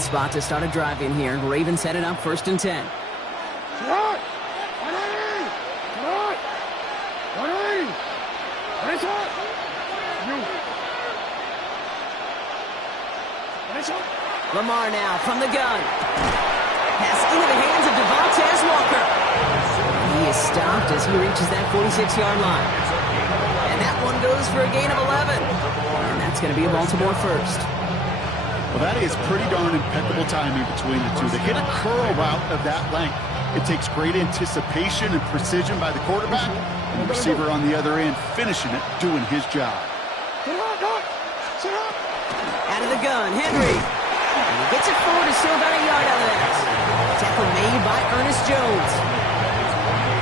Great spot to start a drive in here. Ravens headed up 1st and 10. Lamar now from the gun. Pass into the hands of Devontae Walker. He is stopped as he reaches that 46-yard line. And that one goes for a gain of 11. And that's going to be a Baltimore first. Well, that is pretty darn impeccable timing between the two. They hit a curl route of that length. It takes great anticipation and precision by the quarterback, and the receiver on the other end finishing it, doing his job. Out of the gun, Henry. And he gets it forward to still about a yard out of that. Tackle made by Ernest Jones.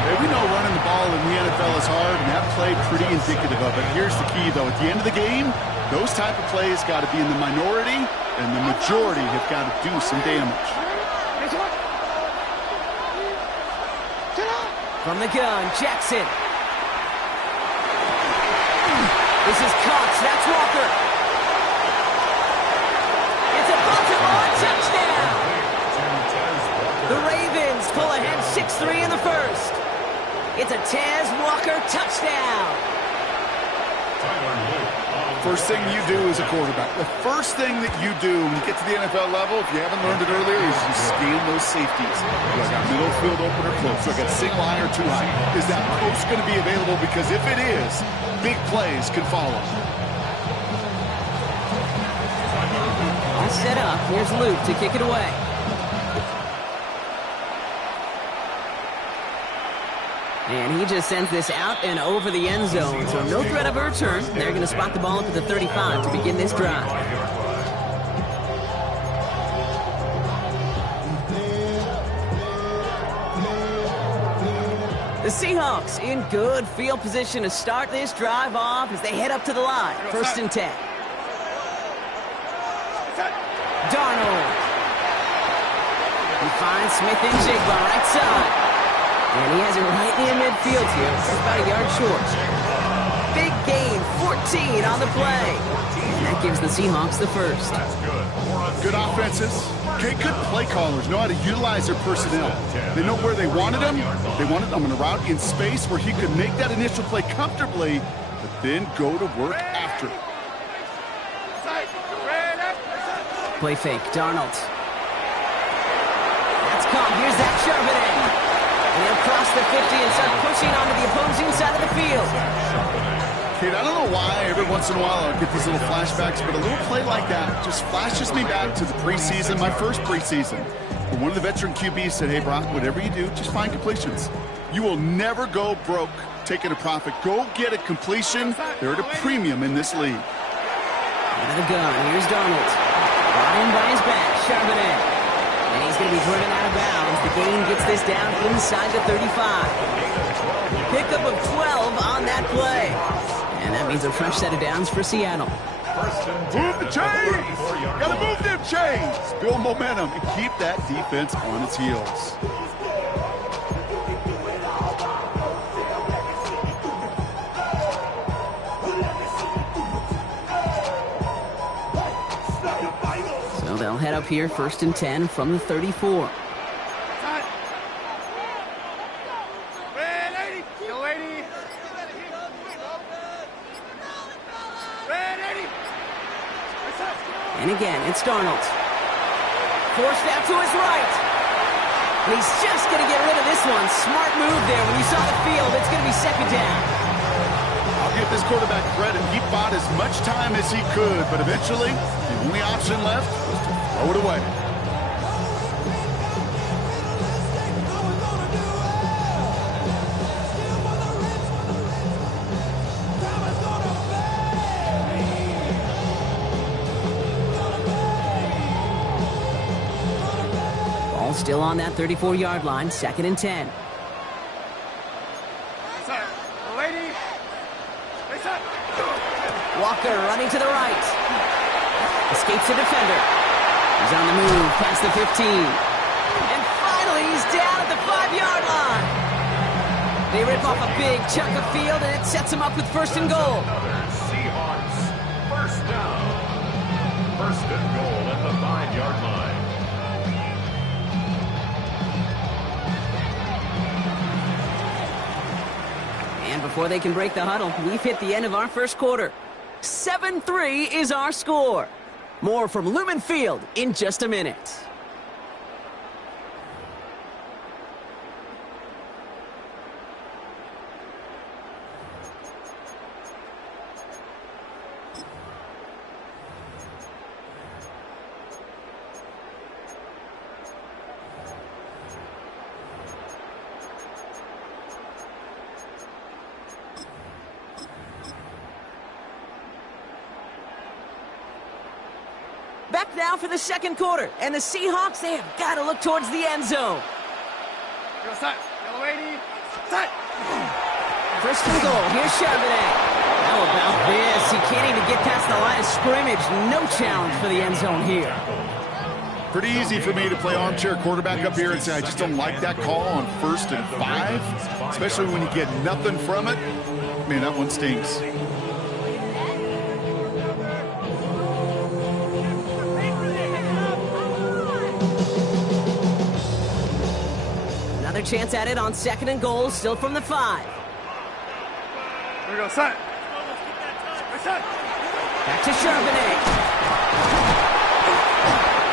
Hey, we know running the ball in the NFL is hard, and that play pretty indicative of it. Here's the key, though. At the end of the game, those type of plays got to be in the minority, and the majority have got to do some damage. From the gun, Jackson. This is Cox. That's Walker. It's a Baltimore touchdown. The Ravens pull ahead 6-3 in the first. It's a Tez Walker touchdown. First thing you do as a quarterback, the first thing that you do when you get to the NFL level, if you haven't learned it earlier, is you scan those safeties. Do I got middle field open or close? Do I got single high or too high? Is that post going to be available? Because if it is, big plays can follow. All set up. Here's Luke to kick it away. And he just sends this out and over the end zone. So no threat of a return. They're going to spot the ball up at the 35 to begin this drive. The Seahawks in good field position to start this drive off as they head up to the line. 1st and 10. Darnold. He finds Smith and Jigba right side. And he has it right near midfield here. It's about a yard short. Big gain, 14 on the play. And that gives the Seahawks the first. Good offenses. Okay, good play callers know how to utilize their personnel. They know where they wanted him. They wanted him on a route in space where he could make that initial play comfortably, but then go to work after. Play fake, Darnold. That's caught. Here's that Charbonnet. And he'll cross the 50 and start pushing onto the opposing side of the field. Kate, I don't know why every once in a while I get these little flashbacks, but a little play like that just flashes me back to the preseason, my first preseason. But one of the veteran QBs said, hey, Brock, whatever you do, just find completions. You will never go broke taking a profit. Go get a completion. They're at a premium in this league. Out of the gun. Here's Darnold. Ryan by his back. Charbonnet. And he's going to be driven out of bounds. The gain gets this down inside the 35. Pickup of 12 on that play. And that means a fresh set of downs for Seattle. Move the chains! Gotta move them chains! Build momentum and keep that defense on its heels. So they'll head up here 1st and 10 from the 34. And again, it's Darnold. Forced out to his right. And he's just going to get rid of this one. Smart move there. When you saw the field, it's going to be 2nd down. I'll give this quarterback credit. He bought as much time as he could, but eventually, the only option left was to throw it away. Still on that 34-yard line, 2nd and 10. Walker running to the right. Escapes the defender. He's on the move past the 15. And finally, he's down at the 5-yard line. They rip off a big chunk of field, and it sets him up with 1st and goal. Seahawks, 1st down. 1st and goal at the 5-yard line. And before they can break the huddle, we've hit the end of our first quarter. 7-3 is our score. More from Lumen Field in just a minute. Back now for the second quarter, and the Seahawks, they have got to look towards the end zone. First and goal, here's Charbonnet. How about this? He can't even get past the line of scrimmage. No challenge for the end zone here. Pretty easy for me to play armchair quarterback up here and say I just don't like that call on 1st and 5, especially when you get nothing from it. Man, that one stinks. Another chance at it on 2nd and goal, still from the 5. Here we go, set. Back to Charbonnet.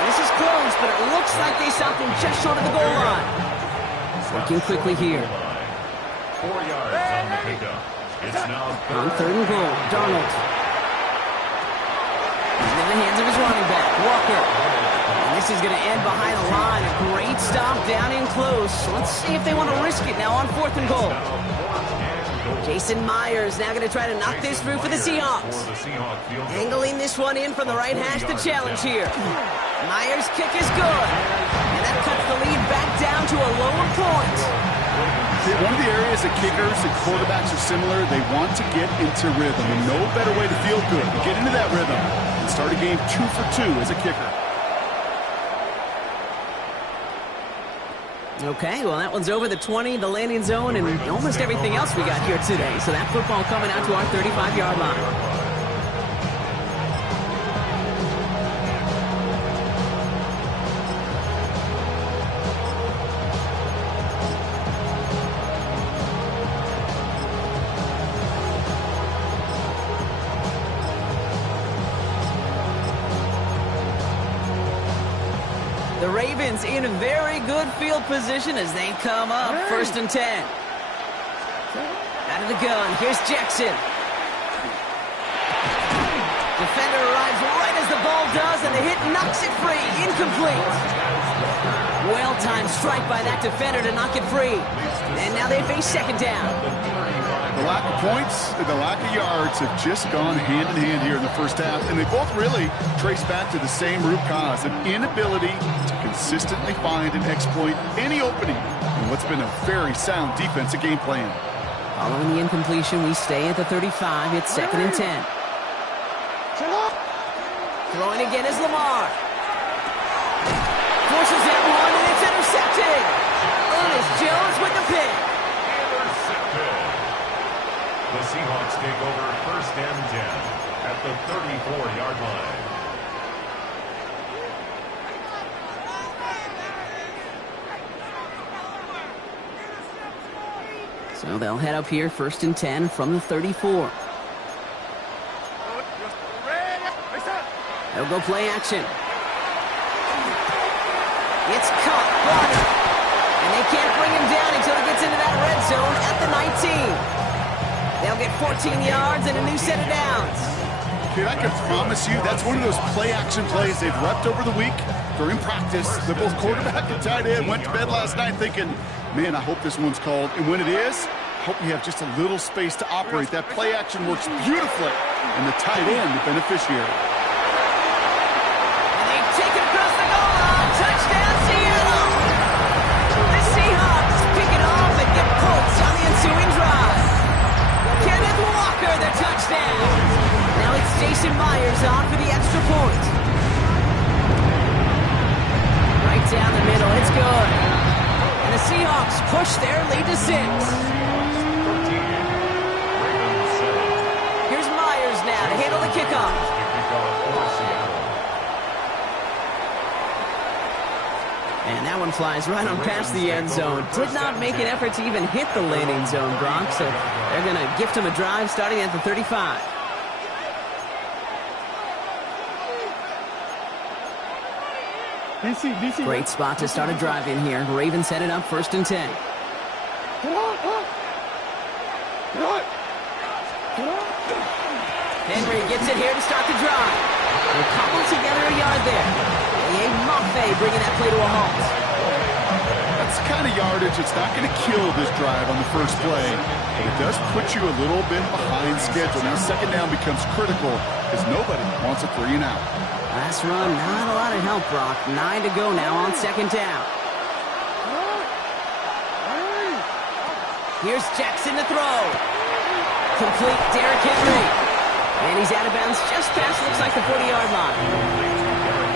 This is close, but it looks like they stopped him just short of the goal line. Working quickly here. 4 yards on the pickup. It's now On 3rd and goal, Darnold. He's in the hands of his running back, Walker. And this is going to end behind the line. A great stop down in close. Let's see if they want to risk it now on 4th and goal. Jason Myers now going to try to knock this through for the Seahawks. Angling this one in from the right hash, the challenge here. Myers' kick is good. And that cuts the lead back down to a lower point. One of the areas that kickers and quarterbacks are similar, they want to get into rhythm. And no better way to feel good to get into that rhythm and start a game 2 for 2 as a kicker. Okay, well, that one's over the 20, the landing zone, and almost everything else we got here today. So that football coming out to our 35-yard line. The Ravens in a very good field position as they come up. 1st and 10. Out of the gun. Here's Jackson. Defender arrives right as the ball does, and the hit knocks it free. Incomplete. Well-timed strike by that defender to knock it free. And now they face 2nd down. The lack of points and the lack of yards have just gone hand in hand here in the first half, and they both really trace back to the same root cause, an inability to consistently find and exploit any opening in what's been a very sound defensive game plan. Following the incompletion, we stay at the 35. It's 2nd and 10. Throwing again is Lamar. Forces that one, and it's intercepted. Ernest Jones with the pick. The Seahawks take over 1st and 10 at the 34-yard line. So they'll head up here 1st and 10 from the 34. They'll go play action. It's caught. Bonner. And they can't bring him down until he gets into that red zone at the 19. They'll get 14 yards and a new set of downs. Kid, I can promise you that's one of those play-action plays they've repped over the week. They're in practice. They're both quarterback and tight end. Went to bed last night thinking, man, I hope this one's called. And when it is, I hope we have just a little space to operate. That play-action works beautifully. And the tight end, the beneficiary. And they take it across the goal line. Touchdown, Seattle! The Seahawks pick it off and get points on the ensuing drive. Kenneth Walker, the touchdown. Now it's Jason Myers on for the extra point. Right down the middle, it's good. And the Seahawks push their lead to 6. Here's Myers now to handle the kickoff. And that one flies right on past the end zone. Did not make an effort to even hit the landing zone, Brock. So they're going to gift him a drive starting at the 35. Great spot to start a drive in here. Ravens set it up 1st and 10. Henry gets it here to start the drive. They're cobbled together a yard there. A Mafe bringing that play to a halt. That's the kind of yardage it's not going to kill this drive on the first play, but it does put you a little bit behind schedule. Now 2nd down becomes critical because nobody wants a 3 and out. Last run, not a lot of help, Brock. 9 to go now on 2nd down. Here's Jackson to throw. Complete Derrick Henry. And he's out of bounds just past, looks like, the 40-yard line.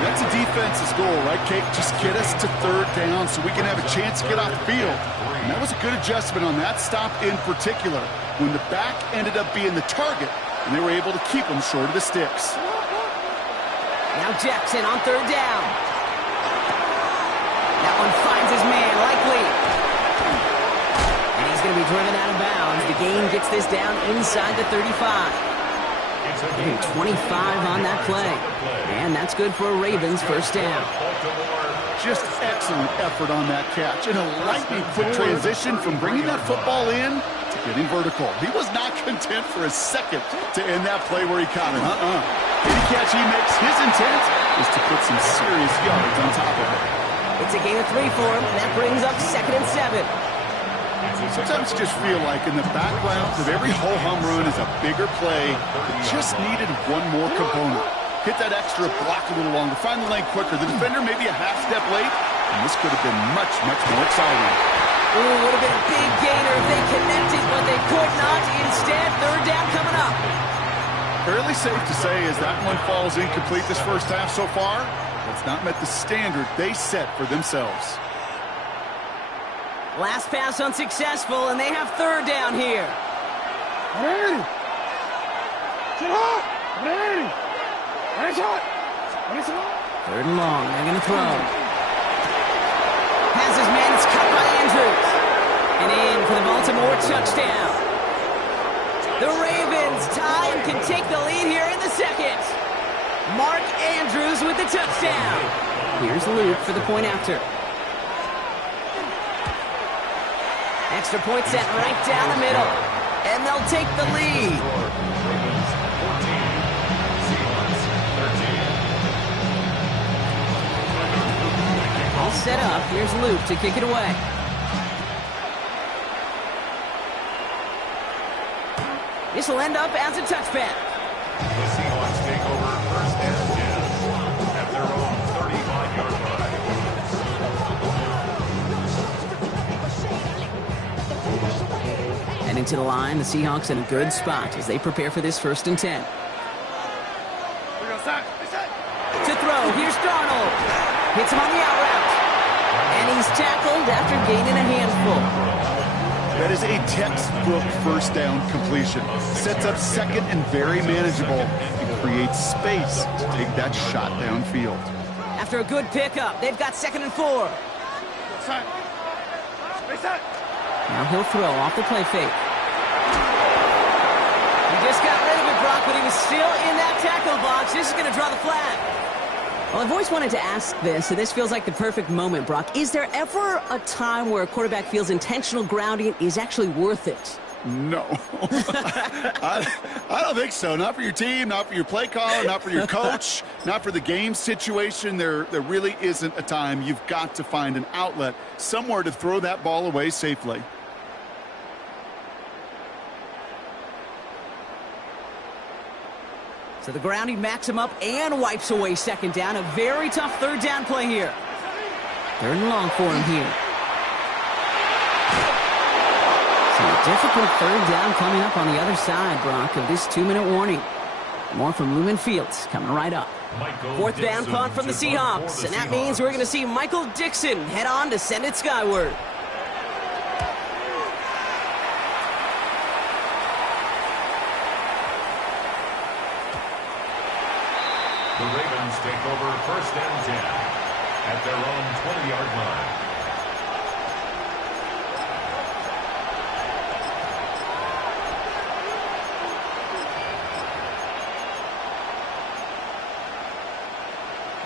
That's a defense's goal, right, Kate? Just get us to 3rd down so we can have a chance to get off the field. And that was a good adjustment on that stop in particular, when the back ended up being the target, and they were able to keep him short of the sticks. Now Jackson on 3rd down. That one finds his man, Likely. And he's going to be driven out of bounds. The gain gets this down inside the 35. 25 on that play. And that's good for a Ravens 1st down. Just excellent effort on that catch. And a lightning quick transition from bringing that football in to getting vertical. He was not content for a second to end that play where he caught it. Any catch he makes, his intent is to put some serious yards on top of it. It's a gain of 3 for him, and that brings up 2nd and 7. Sometimes you just feel like in the background of every ho-hum run is a bigger play that just needed one more component. Hit that extra block a little longer, find the lane quicker. The defender maybe a half step late, and this could have been much, much more exciting. Ooh, would have been a big gainer if they connected, but they could not. Instead, 3rd down coming up. Fairly safe to say as that one falls incomplete this first half so far, it's not met the standard they set for themselves. Last pass unsuccessful, and they have 3rd down here. 3rd and long, they're going to throw. Has his man, it's cut by Andrews. And in for the Baltimore touchdown. The Ravens tie and can take the lead here in the 2nd. Mark Andrews with the touchdown. Here's Luke for the point after. Extra point set right down the middle. And they'll take the lead. All set up. Here's Luke to kick it away. This will end up as a touchback. The Seahawks take over 1st and 10 at their own 35-yard line. Heading to the line, the Seahawks in a good spot as they prepare for this 1st and 10. To throw, here's Darnold. Hits him on the out route. And he's tackled after gaining a handful. That is a textbook 1st down completion. Sets up 2nd and very manageable and creates space to take that shot downfield. After a good pickup, they've got 2nd and 4. Now he'll throw off the play fake. He just got rid of it, Brock, but he was still in that tackle box. This is going to draw the flag. Well, I've always wanted to ask this, and this feels like the perfect moment, Brock. Is there ever a time where a quarterback feels intentional grounding is actually worth it? No. I don't think so. Not for your team, not for your play caller, not for your coach, not for the game situation. There really isn't a time. You've got to find an outlet, somewhere to throw that ball away safely. So the grounding backs him up and wipes away 2nd down. A very tough 3rd down play here. 3rd and long for him here. So a difficult 3rd down coming up on the other side, Brock, of this 2-minute warning. More from Lumen Fields coming right up. 4th down punt from the Seahawks. And that means we're going to see Michael Dixon head on to send it skyward. The Ravens take over 1st and 10 at their own 20-yard line.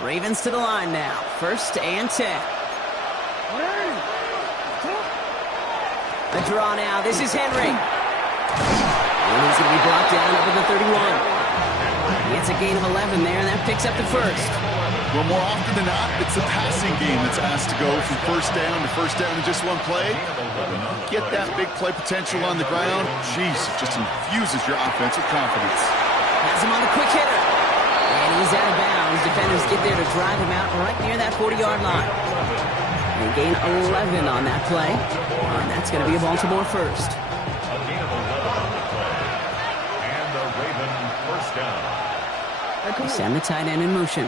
Ravens to the line now. 1st and 10. The draw now. This is Henry. And he's going to be brought down over the 31. It's a gain of 11 there, and that picks up the first. Well, more often than not, it's the passing game that's asked to go from first down in just one play. Get that big play potential on the ground. Jeez, it just infuses your offense with confidence. Has him on the quick hitter. And he's out of bounds. Defenders get there to drive him out right near that 40-yard line. They gain 11 on that play. And that's going to be a Baltimore first. A gain of 11 on the play. And the Raven first down. They send the tight end in motion.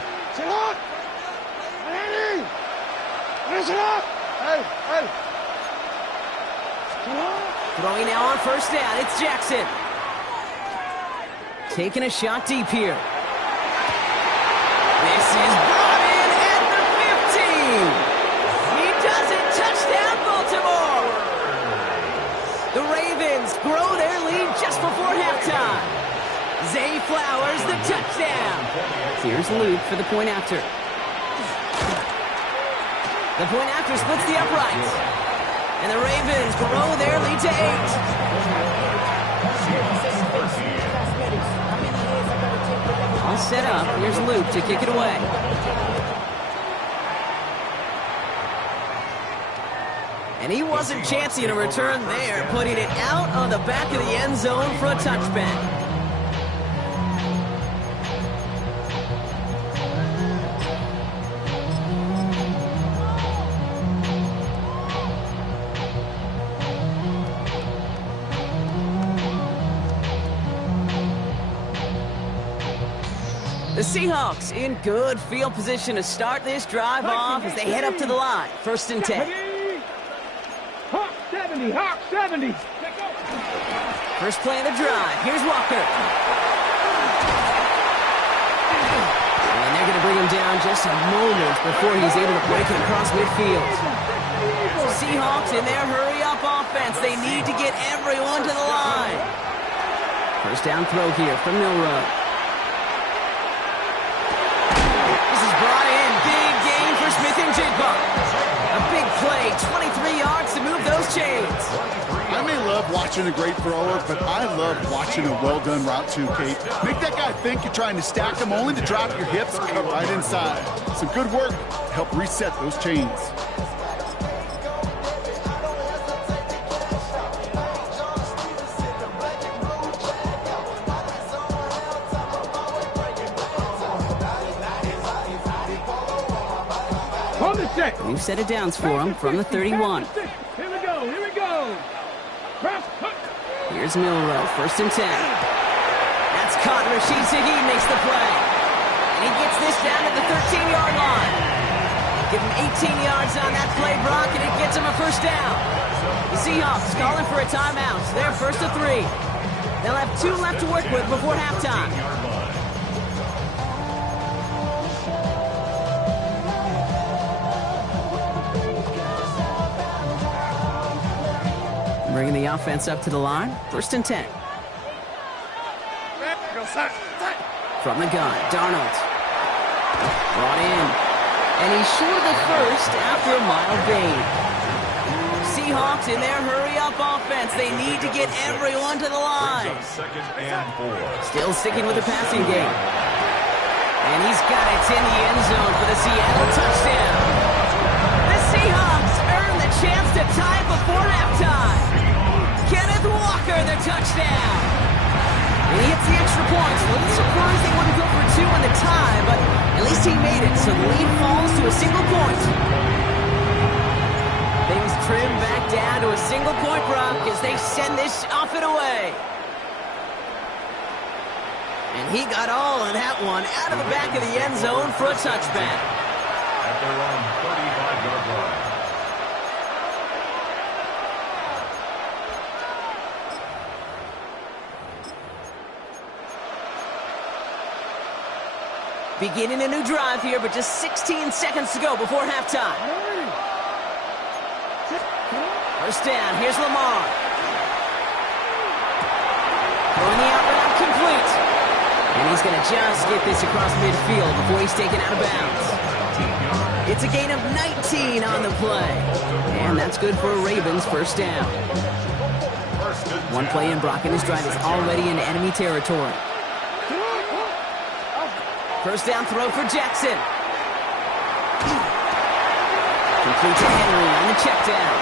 Throwing now on 1st down. It's Jackson. Taking a shot deep here. This is brought in at the 15. He does it. Touchdown, Baltimore. The Ravens grow their lead just before halftime. Zay Flowers, the touchdown. Here's Luke for the point after. The point after splits the uprights. And the Ravens grow their lead to 8. All set up. Here's Luke to kick it away. And he wasn't chancing a return there, putting it out on the back of the end zone for a touchback. The Seahawks in good field position to start this drive off as they head up to the line. 1st and 10. Hawk 70, Hawk 70. First play of the drive. Here's Walker. And they're going to bring him down just a moment before he's able to break it across midfield. Seahawks in their hurry-up offense. They need to get everyone to the line. First down throw here from Milroe. Brought in, big gain for Smith-Njigba. A big play, 23 yards to move those chains. I may love watching a great thrower, but I love watching a well-done route too, Kate. Make that guy think you're trying to stack him only to drop your hips and cut right inside. Some good work to help reset those chains. New set of downs for him from the 31. Here we go, here we go. Here's Milroe, 1st and 10. That's caught. Rashid Shaheed makes the play. And he gets this down to the 13-yard line. Give him 18 yards on that play, Brock, and it gets him a 1st down. The Seahawks calling for a timeout. So they're 1st to 3. They'll have 2 left to work with before halftime. Bringing the offense up to the line. 1st and 10. From the gun, Darnold. Brought in. And he's short of the first after a mild gain. Seahawks in their hurry-up offense. They need to get everyone to the line. 2nd and 4. Still sticking with the passing game. And he's got it in the end zone for the Seattle touchdown. The Seahawks earn the chance to tie it before halftime. Kenneth Walker, the touchdown. And he hits the extra points. A little surprised they wouldn't go for 2 on the tie, but at least he made it, so the lead falls to a single point. Things trim back down to a single point, Brock, as they send this off and away. And he got all of that one out of the back of the end zone for a touchback. At their own 35-yard line. Beginning a new drive here, but just 16 seconds to go before halftime. First down, here's Lamar. Throwing the out route complete. And he's going to just get this across midfield before he's taken out of bounds. It's a gain of 19 on the play. And that's good for a Ravens first down. One play in, Brock, and his drive is already in enemy territory. First down throw for Jackson. Complete to Henry on the check down.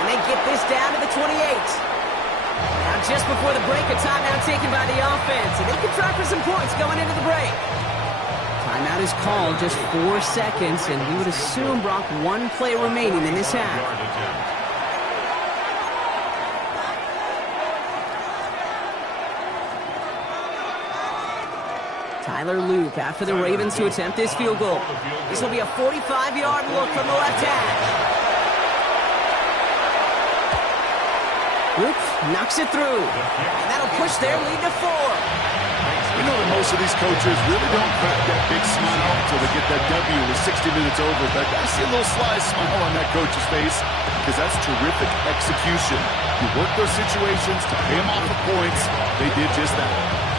And they get this down to the 28. Now just before the break, a timeout taken by the offense. And they can try for some points going into the break. Timeout is called, just 4 seconds, and we would assume, Brock, one play remaining in this half. Tyler Loop after the Ravens to attempt this field goal. This will be a 45-yard look from the left hash. Loop knocks it through. And that'll push their lead to 4. You know that most of these coaches really don't crack that big smile until they get that W with 60 minutes over. But I see a little sly smile on that coach's face because that's terrific execution. You work those situations to pay them off for points. They did just that.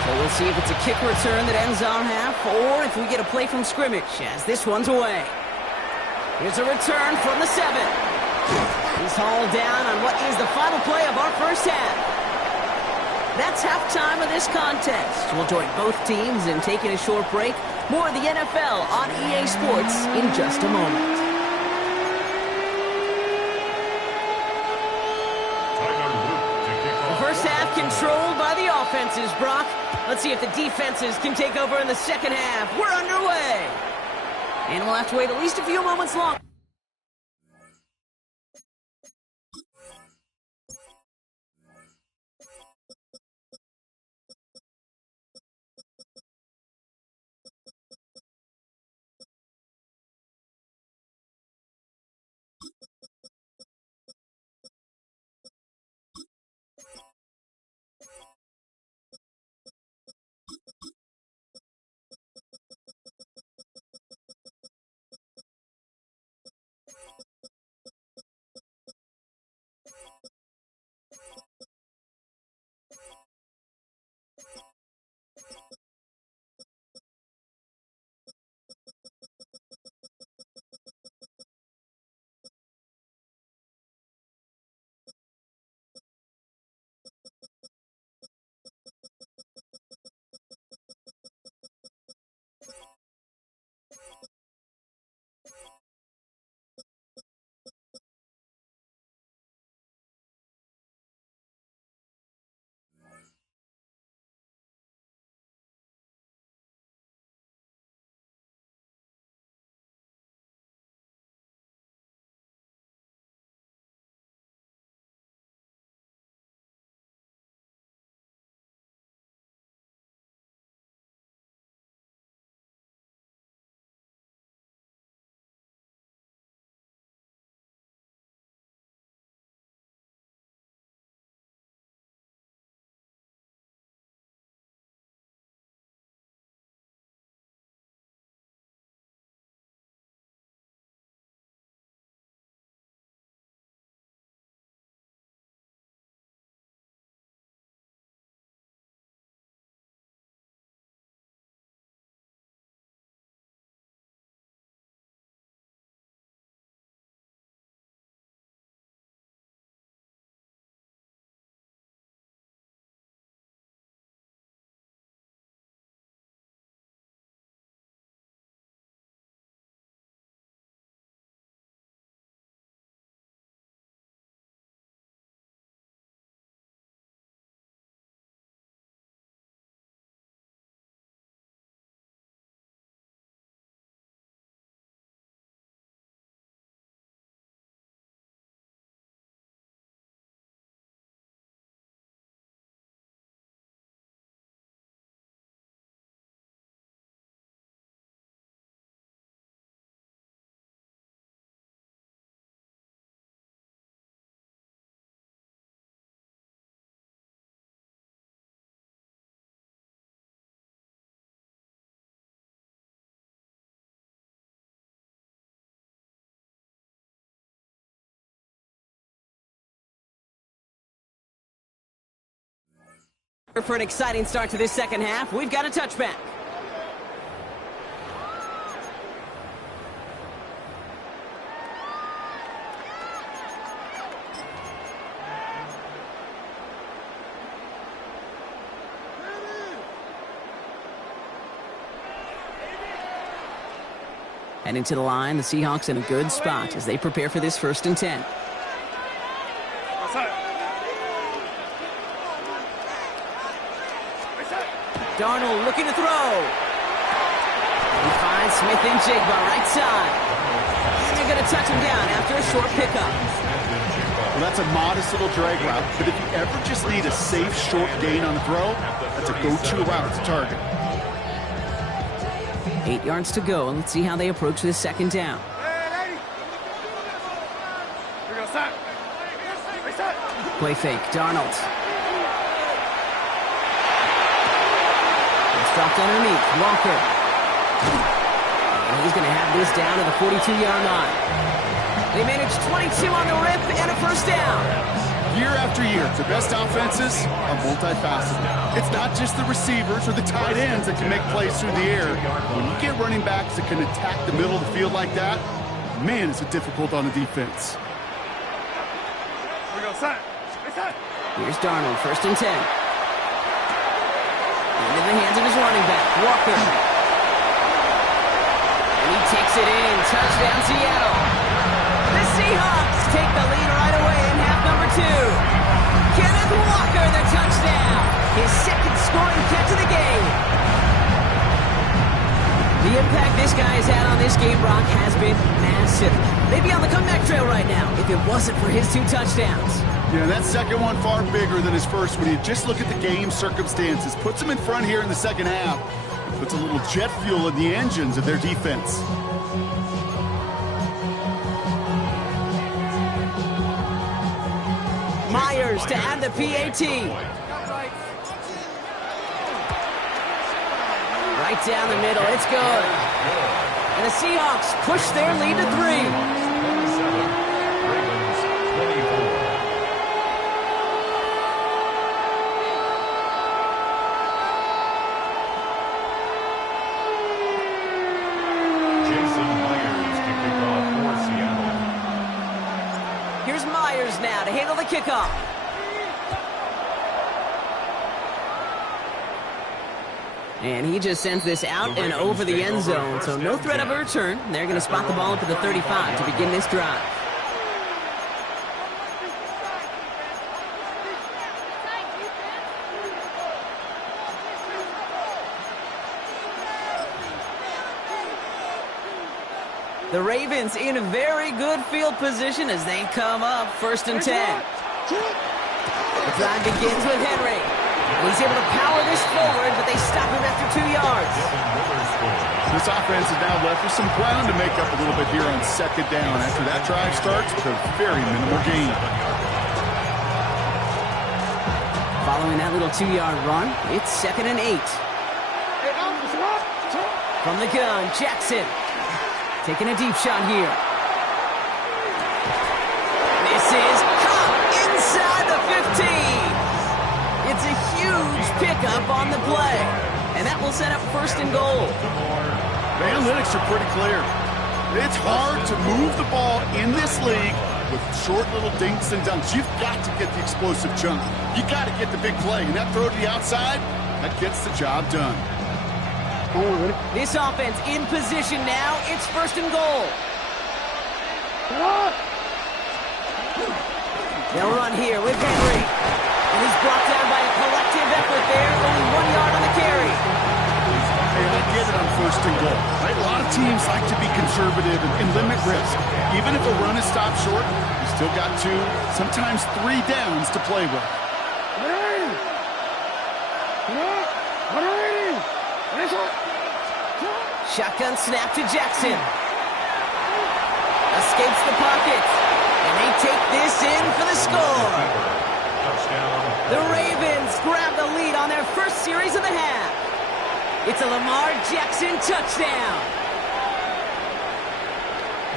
So we'll see if it's a kick return that ends our half or if we get a play from scrimmage as this one's away. Here's a return from the 7. He's hauled down on what is the final play of our first half. That's halftime of this contest. We'll join both teams in taking a short break. More of the NFL on EA Sports in just a moment. The first half controlled by the offenses, Brock. Let's see if the defenses can take over in the second half. We're underway. And we'll have to wait at least a few moments longer. For an exciting start to this second half, we've got a touchback. Heading to the line, the Seahawks in a good spot as they prepare for this 1st and 10. Darnold looking to throw. He finds Smith-Njigba right side. And they're going to touch him down after a short pickup. Well, that's a modest little drag route, but if you ever just need a safe short gain on the throw, that's a go-to route to target. 8 yards to go, and let's see how they approach this 2nd down. Play fake, Darnold. It's dropped underneath, Walker. And he's going to have this down to the 42-yard line. They managed 22 on the rip and a 1st down. Year after year, the best offenses are multifaceted. It's not just the receivers or the tight ends that can make plays through the air. When you get running backs that can attack the middle of the field like that, man, is it difficult on the defense. Here's Darnold, 1st and 10. Into the hands of his running back, Walker. And he takes it in. Touchdown, Seattle. The Seahawks take the lead right away in half number 2. Kenneth Walker, the touchdown. His 2nd scoring catch of the game. The impact this guy has had on this game, Brock, has been massive. They'd be on the comeback trail right now if it wasn't for his 2 touchdowns. Yeah, that 2nd one far bigger than his 1st when you just look at the game circumstances. Puts him in front here in the 2nd half. Puts a little jet fuel in the engines of their defense. Myers to add the PAT. Right down the middle, it's good. And the Seahawks push their lead to 3. Now to handle the kickoff. And he just sends this out and over the end zone, so no threat of a return. They're going to spot the ball up at the 35 to begin this drive. The Ravens in a very good field position as they come up 1st and 10. The drive begins with Henry. He's able to power this forward, but they stop him after 2 yards. This offense is now left with some ground to make up a little bit here on 2nd down. After that drive starts with a very minimal gain. Following that little 2-yard run, it's 2nd and 8. From the gun, Jackson. Taking a deep shot here. This is caught inside the 15. It's a huge pickup on the play. And that will set up 1st and goal. The analytics are pretty clear. It's hard to move the ball in this league with short little dinks and dunks. You've got to get the explosive jump. You got to get the big play. And that throw to the outside, that gets the job done. This offense in position now. It's 1st and goal. They'll run here with Henry. And he's brought down by a collective effort there. Only 1 yard on the carry. Hey, I get it on 1st and goal. Right? A lot of teams like to be conservative and limit risk. Even if a run is stopped short, you still got 2, sometimes 3 downs to play with. Shotgun snap to Jackson. Escapes the pocket. And they take this in for the score. The Ravens grab the lead on their 1st series of the half. It's a Lamar Jackson touchdown.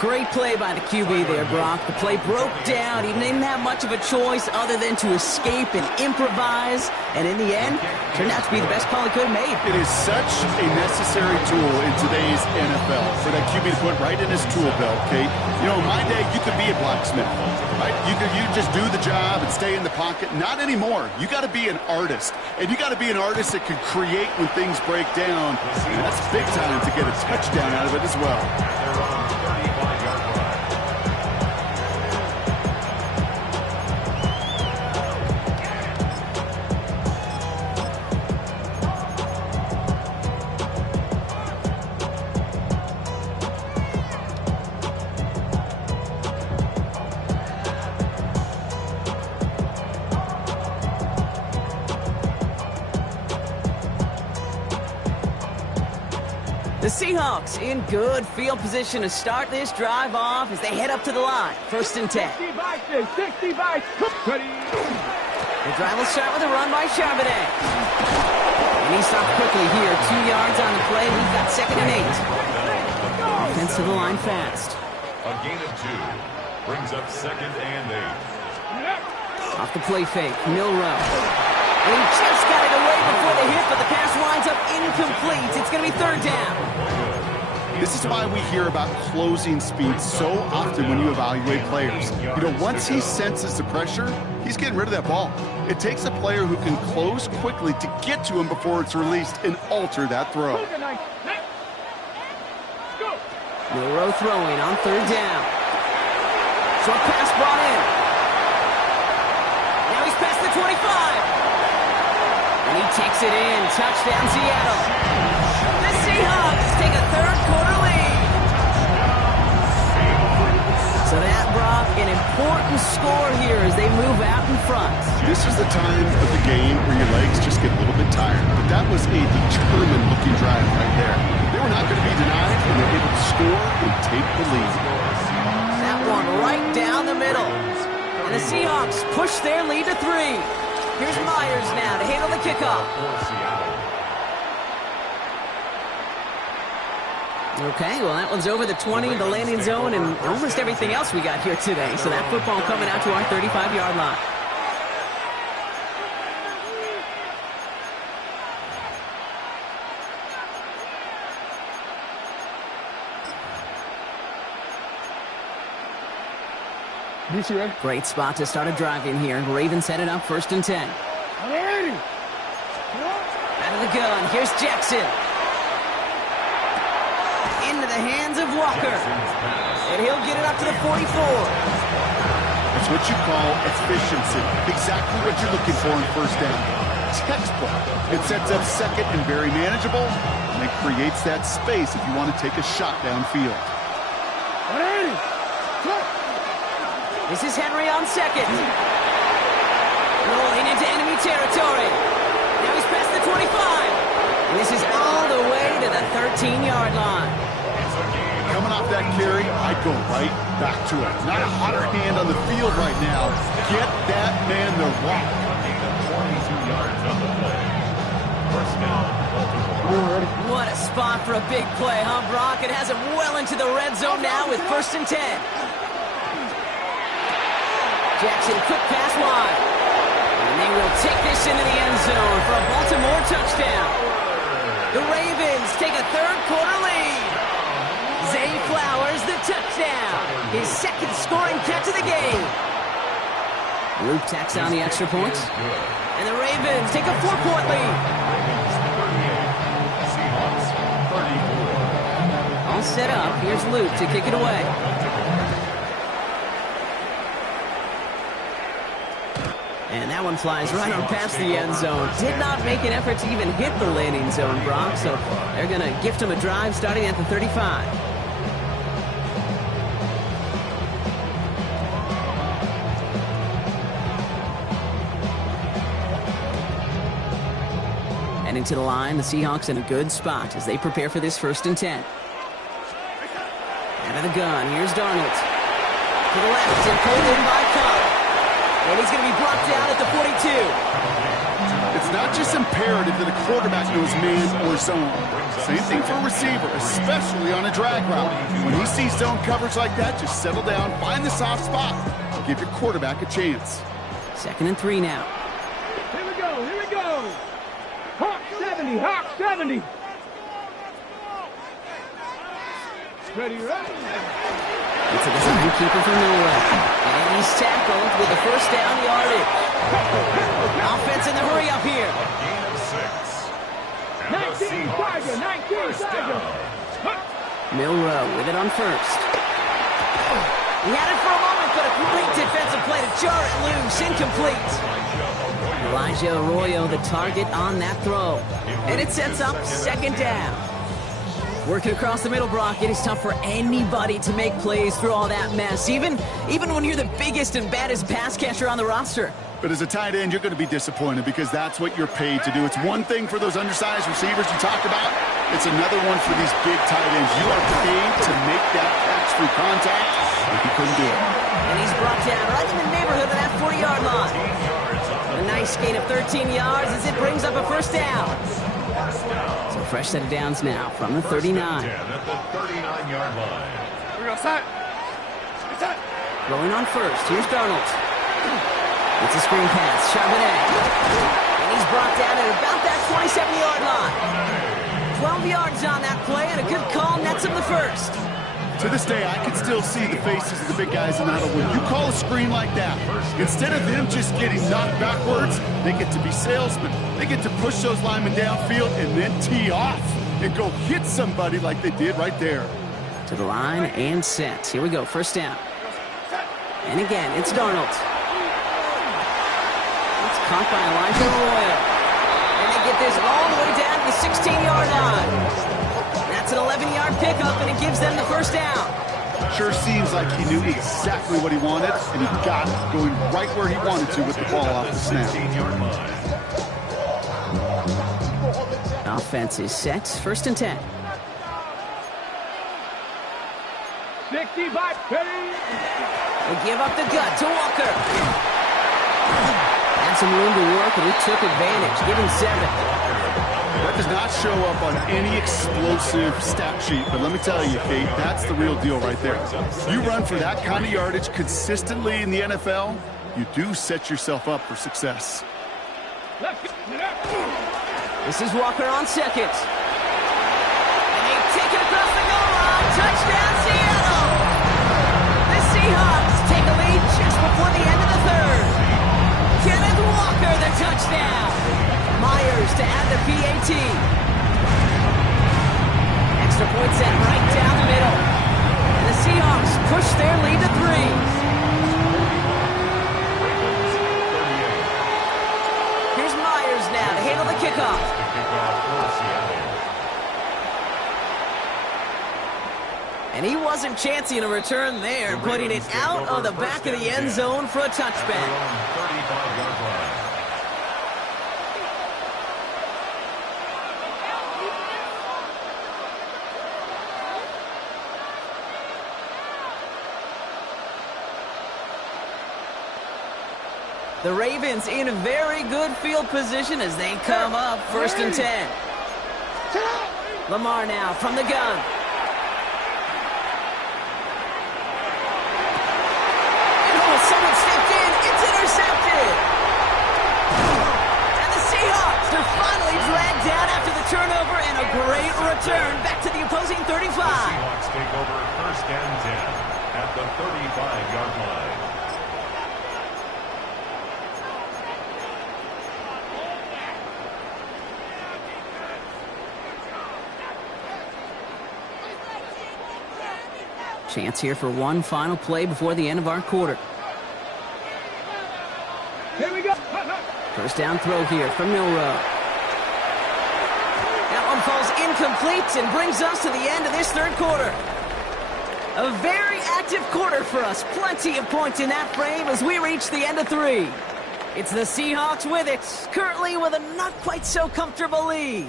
Great play by the QB there, Brock. The play broke down. He didn't have much of a choice other than to escape and improvise. And in the end, turned out to be the best call he could have made. It is such a necessary tool in today's NFL for that QB to put right in his tool belt, Kate. You know, in my day, you could be a blacksmith, right? You just do the job and stay in the pocket. Not anymore. You got to be an artist. And you got to be an artist that can create when things break down. And that's big time to get a touchdown out of it as well. They're on the 35-yard line. The Seahawks in good field position to start this drive off as they head up to the line. 1st and 10. 60 by 6, 60 by 6. Ready. The drive will start with a run by Charbonnet. And he stopped quickly here. 2 yards on the play. We've got 2nd and 8. Offense to the line fast. A gain of 2 brings up 2nd and 8. Left. Off the play fake. Milrow. And he just got it away before the hit, but the pass winds up incomplete. It's going to be 3rd down. This is why we hear about closing speed so often when you evaluate players. You know, once he senses the pressure, he's getting rid of that ball. It takes a player who can close quickly to get to him before it's released and alter that throw. Go. Milrow throwing on 3rd down. Short pass brought in. Now he's past the 25. And he takes it in. Touchdown, Seattle. The Seahawks take a 3rd quarter lead. So that, Brock, an important score here as they move out in front. This is the time of the game where your legs just get a little bit tired. But that was a determined-looking drive right there. They were not going to be denied, and they're able to score and take the lead. That one right down the middle. And the Seahawks push their lead to 3. Here's Myers now to handle the kickoff. Okay, well, that one's over the 20, the landing zone, and almost everything else we got here today. So that football coming out to our 35-yard line. Great spot to start a drive in here. Ravens headed up 1st and 10. Ready. Out of the gun, here's Jackson. Into the hands of Walker. And he'll get it up to the 44. That's what you call efficiency. Exactly what you're looking for in 1st down. Textbook. It sets up 2nd and very manageable, and it creates that space if you want to take a shot downfield. Ready. This is Henry on 2nd. Rolling into enemy territory. Now he's past the 25. And this is all the way to the 13-yard line. Coming off that carry, I'd go right back to it. Not a hotter hand on the field right now. Get that man the rock. 22 yards on the play. 1st down. What a spot for a big play, huh, Brock? It has him well into the red zone now with 1st and 10. Jackson, quick pass wide. And they will take this into the end zone for a Baltimore touchdown. The Ravens take a 3rd quarter lead. Zay Flowers, the touchdown. His 2nd scoring catch of the game. Luke tacks on the extra points. And the Ravens take a 4-point lead. Seahawks 34. All set up. Here's Luke to kick it away. And that one flies right on past the end zone. Did not make an effort to even hit the landing zone, Brock. So they're going to gift him a drive starting at the 35. Heading to the line, the Seahawks in a good spot as they prepare for this 1st and 10. Out of the gun, here's Darnold. To the left and pulled in by Cobb. And he's going to be brought down at the 42. It's not just imperative that a quarterback knows man or zone. Same thing for a receiver, especially on a drag route. When he sees zone coverage like that, just settle down, find the soft spot, and give your quarterback a chance. 2nd and 3 now. Here we go, here we go. Hawk 70, Hawk 70. Ready, ready. It's a design keeper from Millwall. And he's tackled with a first down yardage. Offense in the hurry up here. Gain of 6. And the 19 Seahawks Tiger, 19 first Tiger. down. Milrow with it on first. He had it for a moment, but a great defensive play to jar it loose. Incomplete. Elijah Arroyo, the target on that throw. And it sets up 2nd down. Working across the middle, Brock, it is tough for anybody to make plays through all that mess, even when you're the biggest and baddest pass catcher on the roster. But as a tight end, you're going to be disappointed because that's what you're paid to do. It's one thing for those undersized receivers you talked about. It's another one for these big tight ends. You are paid to make that catch through contact, and he couldn't do it. And he's brought down right in the neighborhood of that 40-yard line. A nice gain of 13 yards as it brings up a first down. So fresh set of downs now from the 39. At the 39-yard line. We're going to set. Set. Going on first, here's Darnold. It's a screen pass, Charbonnet. And he's brought down at about that 27-yard line. 12 yards on that play, and a good call nets him the first. To this day, I can still see the faces of the big guys in Ottawa. When you call a screen like that, instead of them just getting knocked backwards, they get to be salesmen. They get to push those linemen downfield and then tee off and go hit somebody like they did right there. To the line and set. Here we go, first down. And again, it's Darnold. It's caught by Elijah Arroyo. And they get this all the way down to the 16-yard line. That's an 11-yard pickup, and it gives them the first down. Sure seems like he knew exactly what he wanted, and he got it going right where he wanted to with the ball off the snap. 16-yard line. Offense is set, 1st and 10. 65, ready. They give up the gut to Walker. Had some room to work, and he took advantage, giving 7. That does not show up on any explosive stat sheet, but let me tell you, Kate, that's the real deal right there. You run for that kind of yardage consistently in the NFL, you do set yourself up for success. Let's go. This is Walker on 2nd. And they take it across the goal line. Touchdown, Seattle! The Seahawks take a lead just before the end of the 3rd. Kenneth Walker, the touchdown. Myers to add the PAT. Extra point set right down the middle. And the Seahawks push their lead to 3. Here's Myers now to handle the kickoff. And he wasn't chancing a return there, putting it out of the back of the end zone for a touchback. 35-yard line. The Ravens in very good field position as they come up 1st and 10. Lamar now from the gun. And someone stepped in. It's intercepted. And the Seahawks are finally dragged down after the turnover and a great return back to the opposing 35. Seahawks take over 1st and 10 at the 35-yard line. Chance here for one final play before the end of our quarter. Here we go. First down throw here from Milrow. That one falls incomplete and brings us to the end of this 3rd quarter. A very active quarter for us. Plenty of points in that frame as we reach the end of 3. It's the Seahawks with it, currently with a not quite so comfortable lead.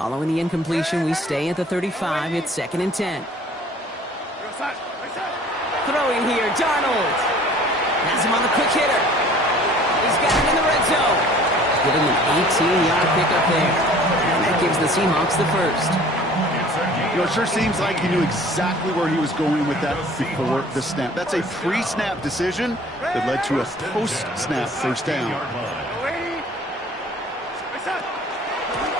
Following the incompletion, we stay at the 35. It's 2nd and 10. Throwing here, Darnold. Has him on the quick hitter. He's got it in the red zone. Giving an 18-yard pickup there. And that gives the Seahawks the first. You know, it sure seems like he knew exactly where he was going with that before the snap. That's a pre-snap decision that led to a post-snap first down.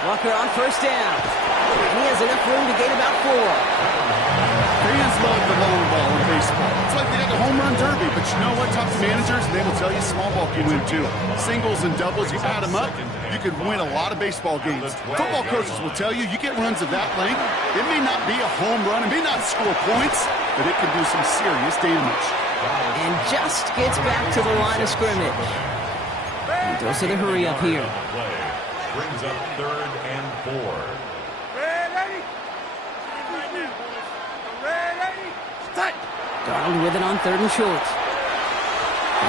Walker on first down. And he has enough room to gain about 4. Fans love the long ball in baseball. It's like they got the home run derby, but you know what? Talk to managers, and they will tell you small ball can win too. Singles and doubles, you add them up, you could win a lot of baseball games. Football coaches will tell you, you get runs of that length, it may not be a home run, it may not score points, but it can do some serious damage. And just gets back to the line of scrimmage. He goes to the hurry up here. Brings up 3rd and 4. Darnold with it on 3rd and short.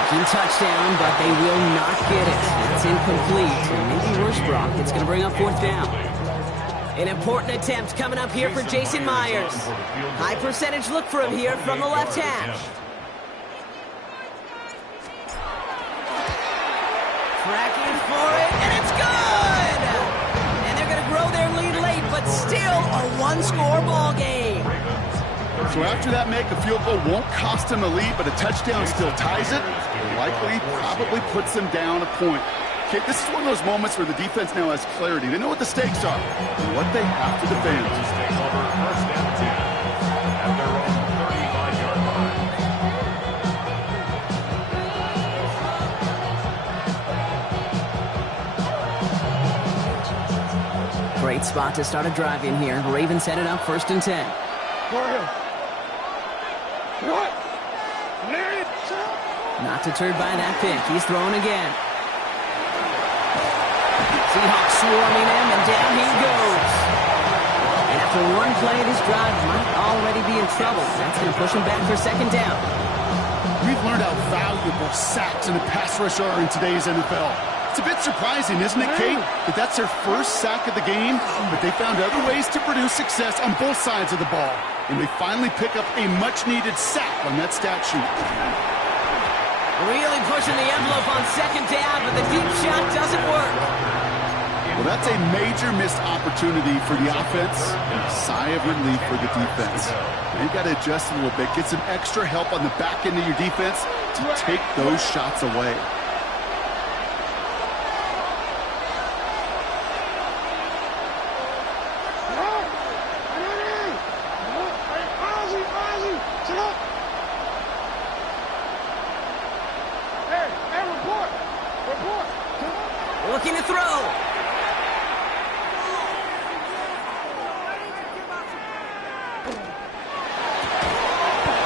Thinking touchdown, but they will not get it. It's incomplete. And maybe worse, Brock. It's going to bring up 4th down. An important attempt coming up here for Jason Myers. High percentage look for him here from the left hash. Tracking for it, and it's good! And they're going to grow their lead late, but still a one-score ball game. So after that make, a field goal won't cost them a lead, but a touchdown still ties it. Likely, probably puts them down a point. Okay, this is one of those moments where the defense now has clarity. They know what the stakes are and what they have to defend. Take over 1st and 10 at their own 35-yard line. Great spot to start a drive in here. Ravens set it up 1st and 10. Not deterred by that pick. He's throwing again. Seahawks swarming him, and down he goes. And after one play, this drive might already be in trouble. That's going to push him back for 2nd down. We've learned how valuable sacks and the pass rush are in today's NFL. It's a bit surprising, isn't it, Kate, that that's their first sack of the game, but they found other ways to produce success on both sides of the ball. And they finally pick up a much-needed sack on that stat sheet. Really pushing the envelope on 2nd down, but the deep shot doesn't work. Well, that's a major missed opportunity for the offense and a sigh of relief for the defense. They've got to adjust a little bit, get some extra help on the back end of your defense to take those shots away. Looking to throw.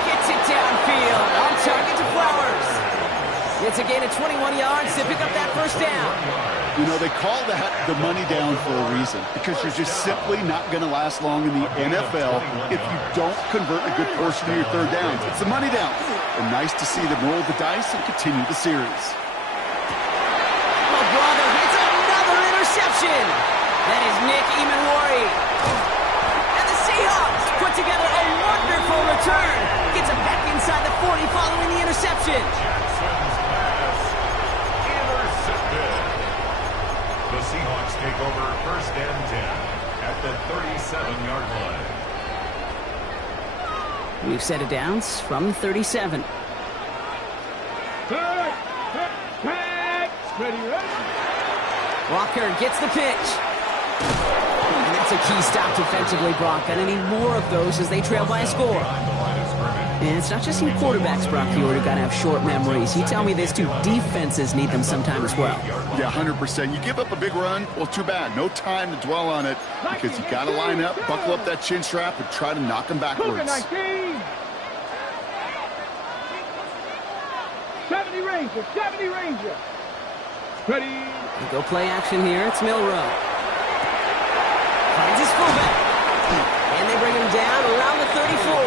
Gets it downfield. On target to Flowers. It's a gain of 21 yards to pick up that 1st down. You know, they call that the money down for a reason, because you're just simply not going to last long in the NFL if you don't convert a good portion of your 3rd downs. It's the money down. And nice to see them roll the dice and continue the series. Brother hits another interception. That is Nick Emanwari. And the Seahawks put together a wonderful return. Gets him back inside the 40 following the interception. Jackson's pass intercepted. The Seahawks take over 1st and 10 at the 37-yard line. We've set it down from 37. Walker gets the pitch. And that's a key stop defensively, Brock. Gonna need more of those as they trail by a score. And it's not just your quarterbacks, Brock Huard, who got to have short memories. You tell me this too, defenses need them sometime as well. Yeah, 100%. You give up a big run, well, too bad. No time to dwell on it because you got to line up, buckle up that chin strap, and try to knock them backwards. 70 Ranger, 70 Ranger. Ready. We go play action here. It's Milroe. Finds his fullback. And they bring him down around the 34.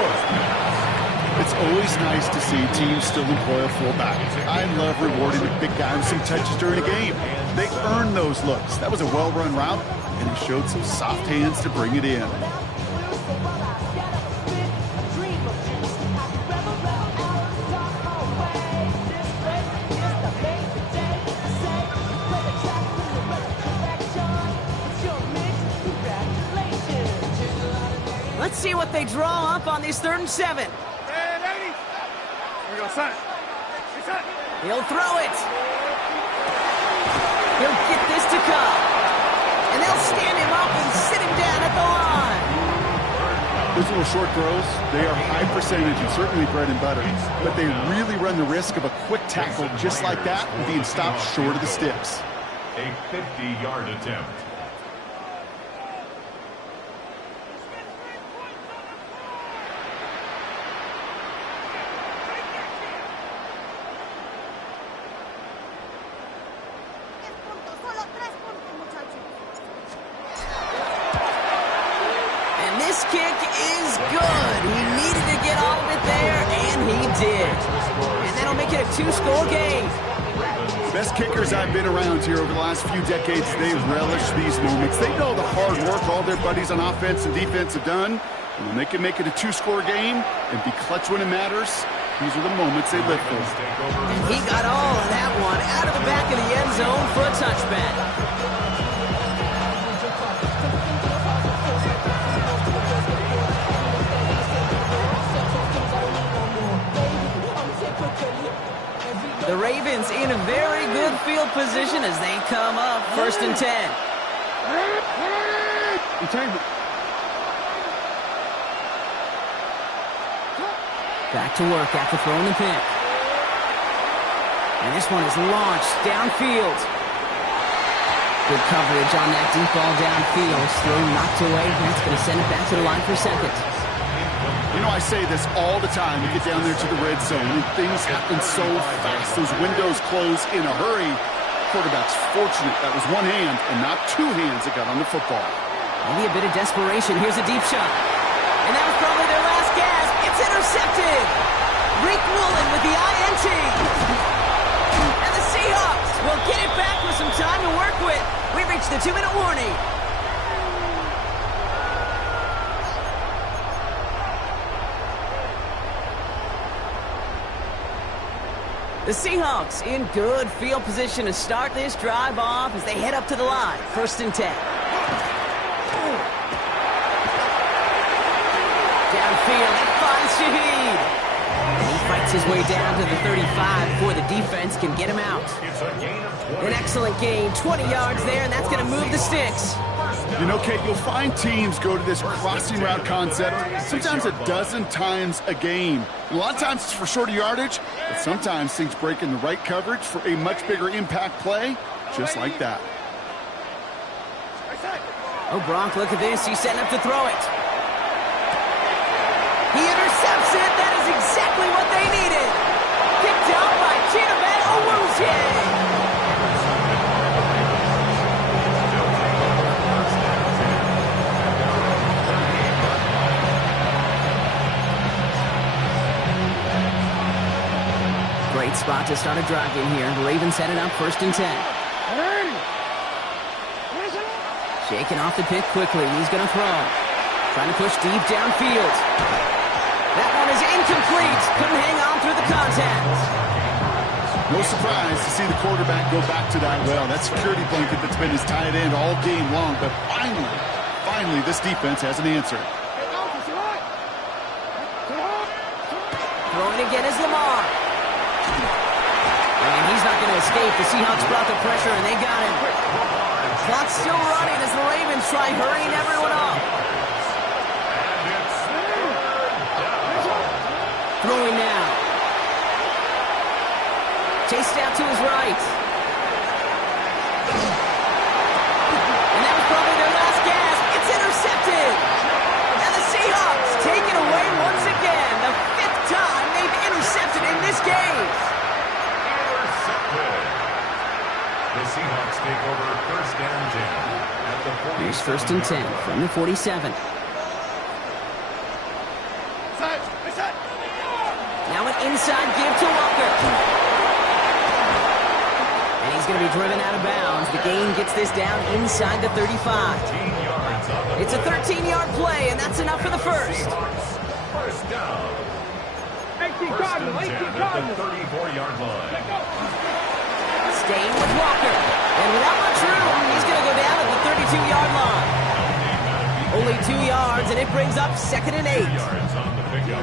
It's always nice to see teams still employ a fullback. I love rewarding the big guy with some touches during a game. They earn those looks. That was a well-run route, and he showed some soft hands to bring it in. Let's see what they draw up on this 3rd and 7. He'll throw it. He'll get this to come. And they'll stand him up and sit him down at the line. Those little short throws, they are high percentage and certainly bread and butter. But they really run the risk of a quick tackle just like that and being stopped short of the sticks. A 50-yard attempt. This kick is good. He needed to get all of it there, and he did. And that'll make it a 2-score game. Best kickers I've been around here over the last few decades, they relish these moments. They know the hard work all their buddies on offense and defense have done. And when they can make it a 2-score game and be clutch when it matters, these are the moments they live for. And he got all of that one out of the back of the end zone for a touchback. The Ravens in a very good field position as they come up 1st and 10. Back to work after throwing the pick. And this one is launched downfield. Good coverage on that deep ball downfield. Still knocked away. That's going to send it back to the line for 2nd. You know, I say this all the time. You get down there to the red zone, and things happen so fast. Those windows close in a hurry. Quarterback's fortunate that was one hand and not 2 hands that got on the football. Maybe a bit of desperation. Here's a deep shot. And that was probably their last gasp. It's intercepted. Rick Woolen with the INT. And the Seahawks will get it back with some time to work with. We reached the 2-minute warning. The Seahawks in good field position to start this drive off as they head up to the line. 1st and 10. Downfield, it finds Shaheed. And he fights his way down to the 35 before the defense can get him out. An excellent gain, 20 yards there, and that's going to move the sticks. You know, Kate, you'll find teams go to this crossing route concept sometimes a dozen times a game. And a lot of times it's for shorter yardage, but sometimes things break in the right coverage for a much bigger impact play, just like that. Oh, Gronk, look at this. He's setting up to throw it. He intercepts it. That is exactly what they needed. Picked out by Chidobe Awuzie. Great spot to start a drive in here. The Ravens set it up 1st and 10. Shaking off the pick quickly. He's going to throw. Trying to push deep downfield. That one is incomplete. Couldn't hang on through the contact. No surprise to see the quarterback go back to that well. That security blanket that's been his tight end all game long. But finally, this defense has an answer. Throwing again is Lamar. And he's not going to escape. The Seahawks brought the pressure, and they got him. Clock's still running as the Ravens try hurrying everyone up. Throwing now. Chased out to his right. And that was probably their last gasp. It's intercepted. And the Seahawks take it away once again. The 5th time they've intercepted in this game. The Seahawks take over 1st and 10 at the 47. Here's 1st and 10 from the 47. driven out of bounds. The gain gets this down inside the 35. 13 yards on the It's a 13-yard play, and that's enough for the first. First down. 18 First Cardinals, and 10 18 at the Cardinals. 34-yard line. Staying with Walker. And without much room, he's going to go down at the 32-yard line. Only 2 yards, and it brings up 2nd and 8. 2 yards on the pickup.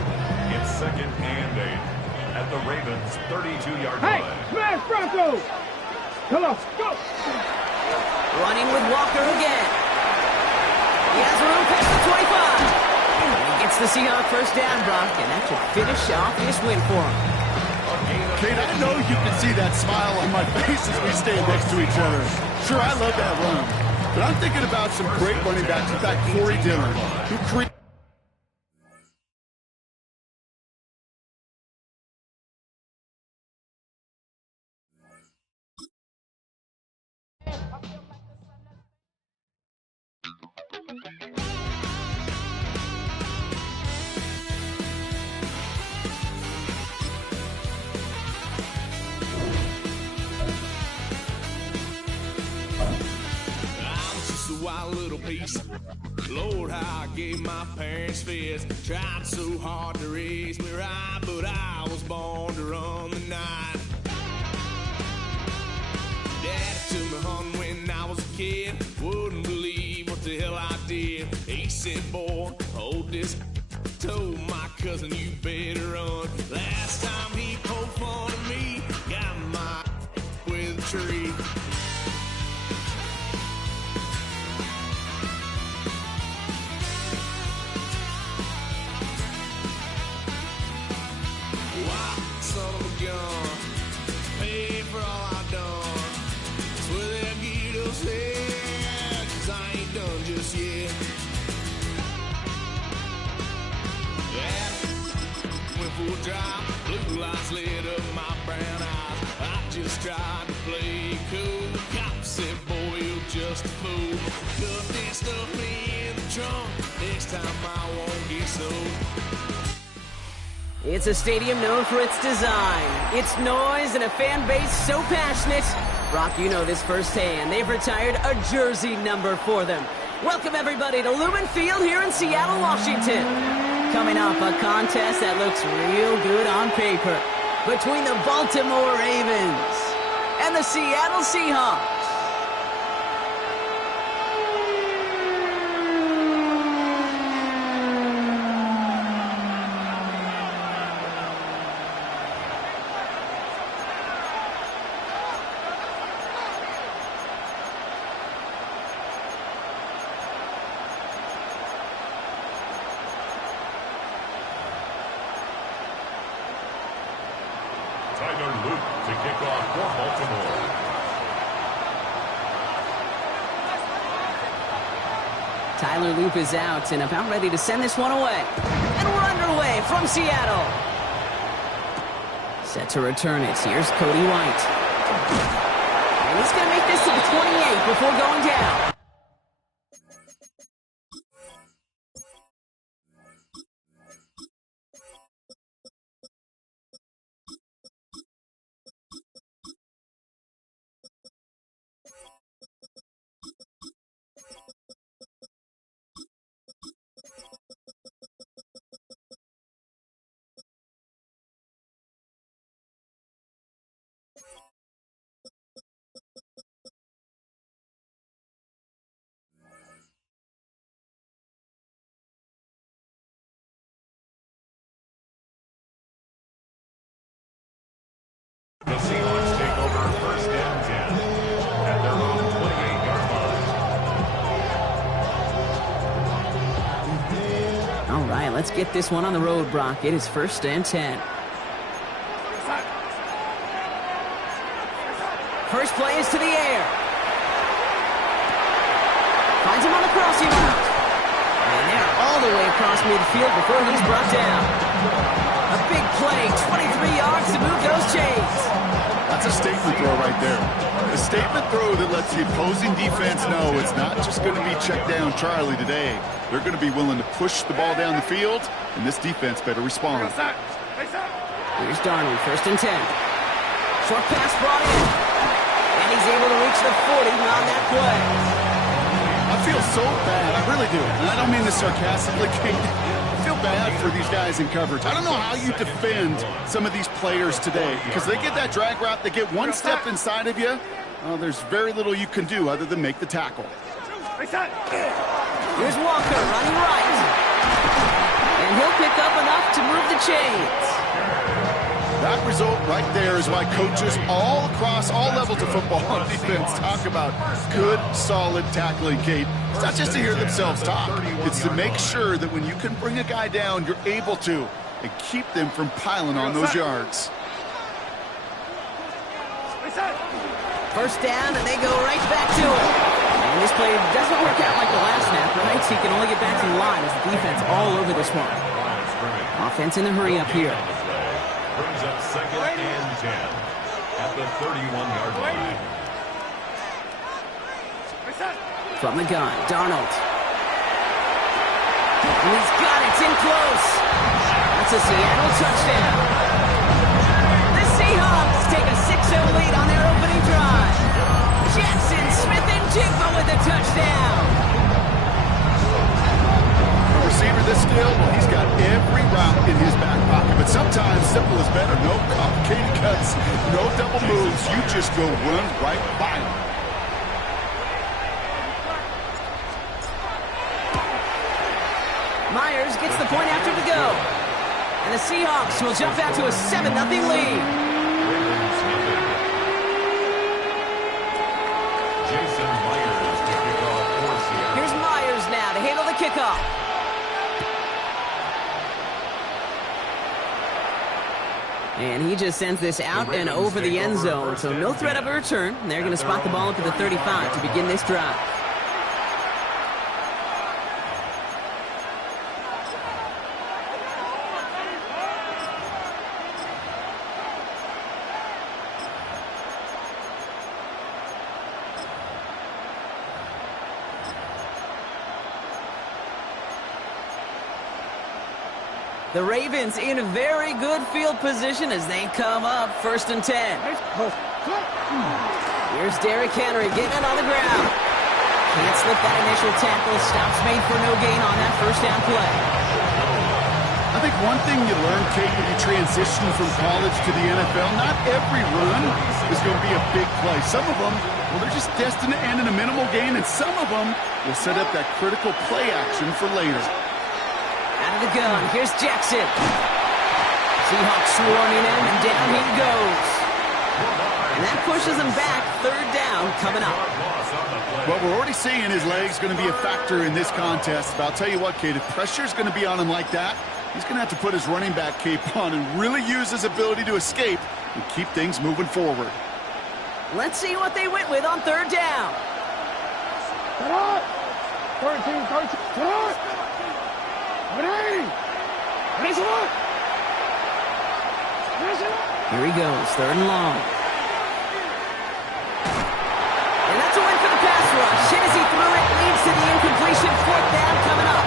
It's 2nd and 8 at the Ravens' 32-yard Hey, line. smash Broncos. Come on, go. Running with Walker again. He has room past the 25. And he gets the Seahawks first down, Brock, and that should finish off this win for him. Kate, I know you can see that smile on my face as we stand next to each other. Sure, I love that run. But I'm thinking about some great running backs. In fact, Corey Dillon, who created... Wild little piece. Lord, how I gave my parents fits. Tried so hard to raise me right, but I was born to run the night. Daddy took me hunting when I was a kid. Wouldn't believe what the hell I did. He said, boy, hold this. Told my cousin, you better run. Last time he poked fun at me, got my with a tree. Son of a gun, pay for all I done. Swear they'll get us here, 'cause I ain't done just yet. Yeah, went full drive, blue lights lit up my brown eyes. I just tried to play cool. Cop said, boy, you're just a fool. Cut this stuff me in the trunk. Next time I won't get so. It's a stadium known for its design, its noise, and a fan base so passionate. Brock, you know this firsthand. They've retired a jersey number for them. Welcome, everybody, to Lumen Field here in Seattle, Washington. Coming up, a contest that looks real good on paper between the Baltimore Ravens and the Seattle Seahawks. Tyler Luke to kick off for Baltimore. Tyler Loop is out and about ready to send this one away. And we're underway from Seattle. Set to return it. Here's Cody White. And he's going to make this to the 28 before going down. The Seahawks take over first and 10 at their own 28-yard line. All right, let's get this one on the road, Brock. It is first and 10. First play is to the air. Finds him on the crossing route. And they're all the way across midfield before he's brought down. A big play, 23 yards to move those chains. That's a statement throw right there. A statement throw that lets the opposing defense know it's not just going to be check down Charlie today. They're going to be willing to push the ball down the field, and this defense better respond. Here's Darnold, first and 10. Short pass brought in. And he's able to reach the 40 on that play. I feel so bad. I really do. And I don't mean this sarcastically, Kate. I feel bad for these guys in coverage. I don't know how you defend some of these players today because they get that drag route, they get one step inside of you. There's very little you can do other than make the tackle. Here's Walker running right. And he'll pick up enough to move the chains. That result right there is why coaches all across all levels of football and defense talk about good, solid tackling, Kate. It's not just to hear themselves talk. It's to make sure that when you can bring a guy down, you're able to and keep them from piling on those yards. First down, and they go right back to it. And this play doesn't work out like the last snap, right? So you can only get back to the line as the defense all over this one. Offense in the hurry up here. Brings up 2nd and 10 at the 31-yard line. From the gun, Darnold. And he's got it. It's in close. That's a Seattle touchdown. The Seahawks take a 6-0 lead on their opening drive. Jackson Smith-Njigba with a touchdown. Receiver this skill, well, he's got every route in his back pocket, but sometimes simple is better. No complicated cuts, no double moves. You just go run right by him. Myers gets the point after the go. And the Seahawks will jump out to a 7-0 lead. Jason Myers to kick off for Seattle. Here's Myers now to handle the kickoff. And he just sends this out and over the end zone, so no threat of a return. They're going to spot the ball up at the 35 to begin this drive. The Ravens in a very good field position as they come up 1st and 10. Here's Derrick Henry getting it on the ground. Can't slip that initial tackle. Stops made for no gain on that first down play. I think one thing you learn, Kate, when you transition from college to the NFL, not every run is going to be a big play. Some of them, well, they're just destined to end in a minimal gain, and some of them will set up that critical play action for later. Out of the gun, here's Jackson. Seahawks swarming him, and down he goes. And that pushes him back. 3rd down coming up. Well, we're already seeing his legs going to be a factor in this contest. But I'll tell you what, Kate, if pressure's going to be on him like that, he's going to have to put his running back cape on and really use his ability to escape and keep things moving forward. Let's see what they went with on 3rd down. Get up! 13, get up! Here he goes, 3rd and long. And that's a win for the pass rush. Hit as he threw it, leads to the incompletion. 4th down coming up.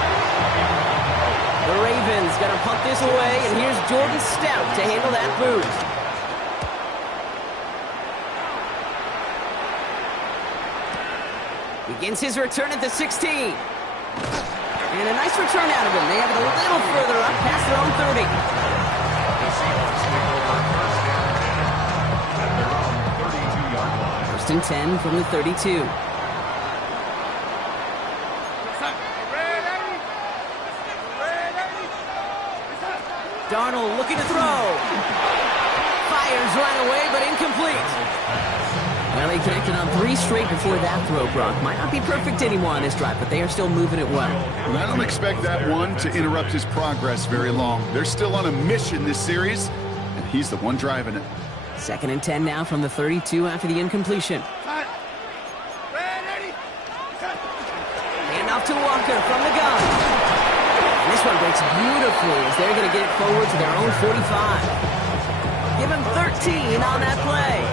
The Ravens going to punt this away, and here's Jordan Stout to handle that boost. Begins his return at the 16. And a nice return out of him. They have it a little further up past their own 30. The Seahawks take over 1st and 10 at their own 32-yard line. 1st and 10 from the 32. Darnold looking to throw. Fires right away, but incomplete. Well, he connected on 3 straight before that throw, Brock. Might not be perfect anymore on this drive, but they are still moving it well. And I don't expect that one to interrupt his progress very long. They're still on a mission this series, and he's the one driving it. 2nd and 10 now from the 32 after the incompletion. Hand off to Walker from the gun. And this one breaks beautifully as they're going to get it forward to their own 45. Give him 13 on that play.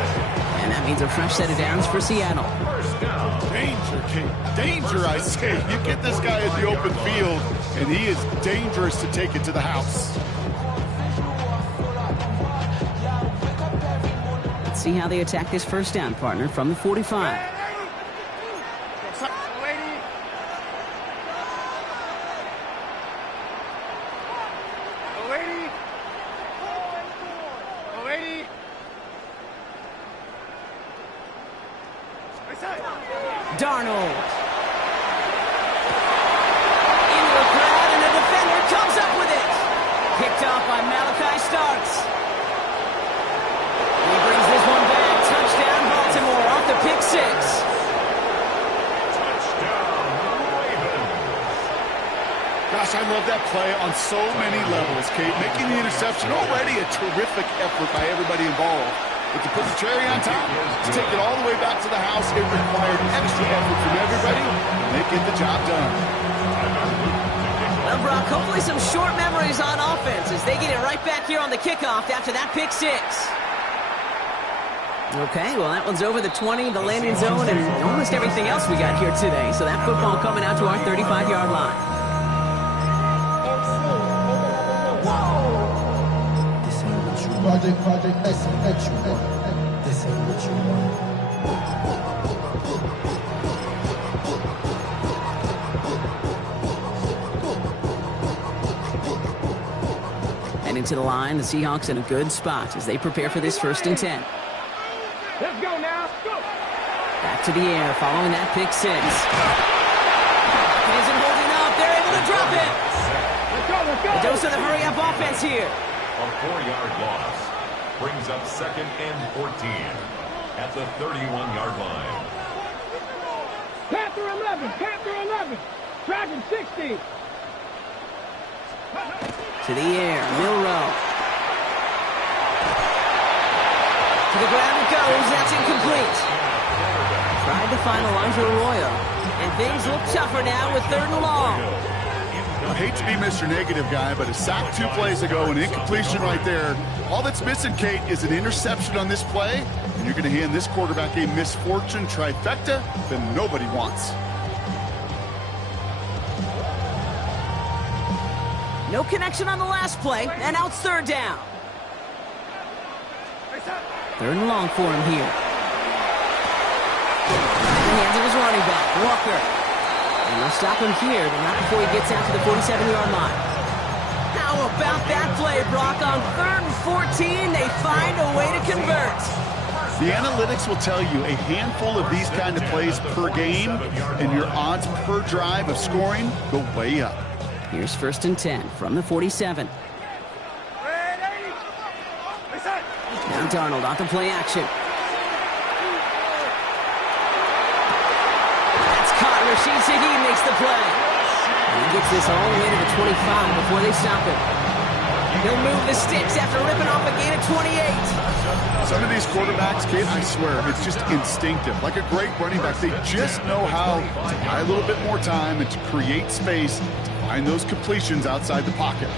And that means a fresh set of downs for Seattle. Danger, Kate. Danger, I say. You get this guy in the open field, and he is dangerous to take it to the house. see how they attack this first down, partner, from the 45. Darnold. Into the crowd, and the defender comes up with it. Picked off by Malachi Starks. He brings this one back. Touchdown, Baltimore, off the pick six. Touchdown, Ravens. Gosh, I love that play on so many levels, Kate. Making the interception, already a terrific effort by everybody involved. But to put the cherry on top, to take it all the way back to the house, it required extra effort from everybody, and they get the job done. Well, Brock, hopefully some short memories on offense as they get it right back here on the kickoff after that pick six. Okay, well, that one's over the 20, the landing zone, and almost everything else we got here today. So that football coming out to our 35-yard line. Project X, this ain't what you want. And into the line, the Seahawks in a good spot as they prepare for this 1st and 10. Let's go now. Go. Back to the air, following that pick six. He isn't holding up. They're able to drop it. Let's go. Let's go. A dose of the hurry-up offense here. A 4-yard loss brings up 2nd and 14 at the 31-yard line. Panther 11. Panther 11. Dragon 60. To the air, Milrow. To the ground it goes. That's incomplete. Tried to find Elijah Arroyo. And things look tougher now with 3rd and long. I hate to be Mr. Negative guy, but a sack 2 plays ago, an incompletion right there. All that's missing, Kate, is an interception on this play, and you're going to hand this quarterback a misfortune trifecta that nobody wants. No connection on the last play, and now it's 3rd down. 3rd and long for him here. In the hands of his running back, Walker. And they'll stop him here, but not before he gets out to the 47-yard line. How about that play, Brock? On 3rd and 14, they find a way to convert. The analytics will tell you a handful of these kind of plays per game, and your odds per drive of scoring go way up. Here's 1st and 10 from the 47. Now Darnold on to play action. Rashid Shaheed makes the play. And he gets this all the way to the 25 before they stop him. He'll move the sticks after ripping off a gain of 28. Some of these quarterbacks, Kate, I swear, it's just instinctive. Like a great running back, they just know how to buy a little bit more time and to create space to find those completions outside the pocket.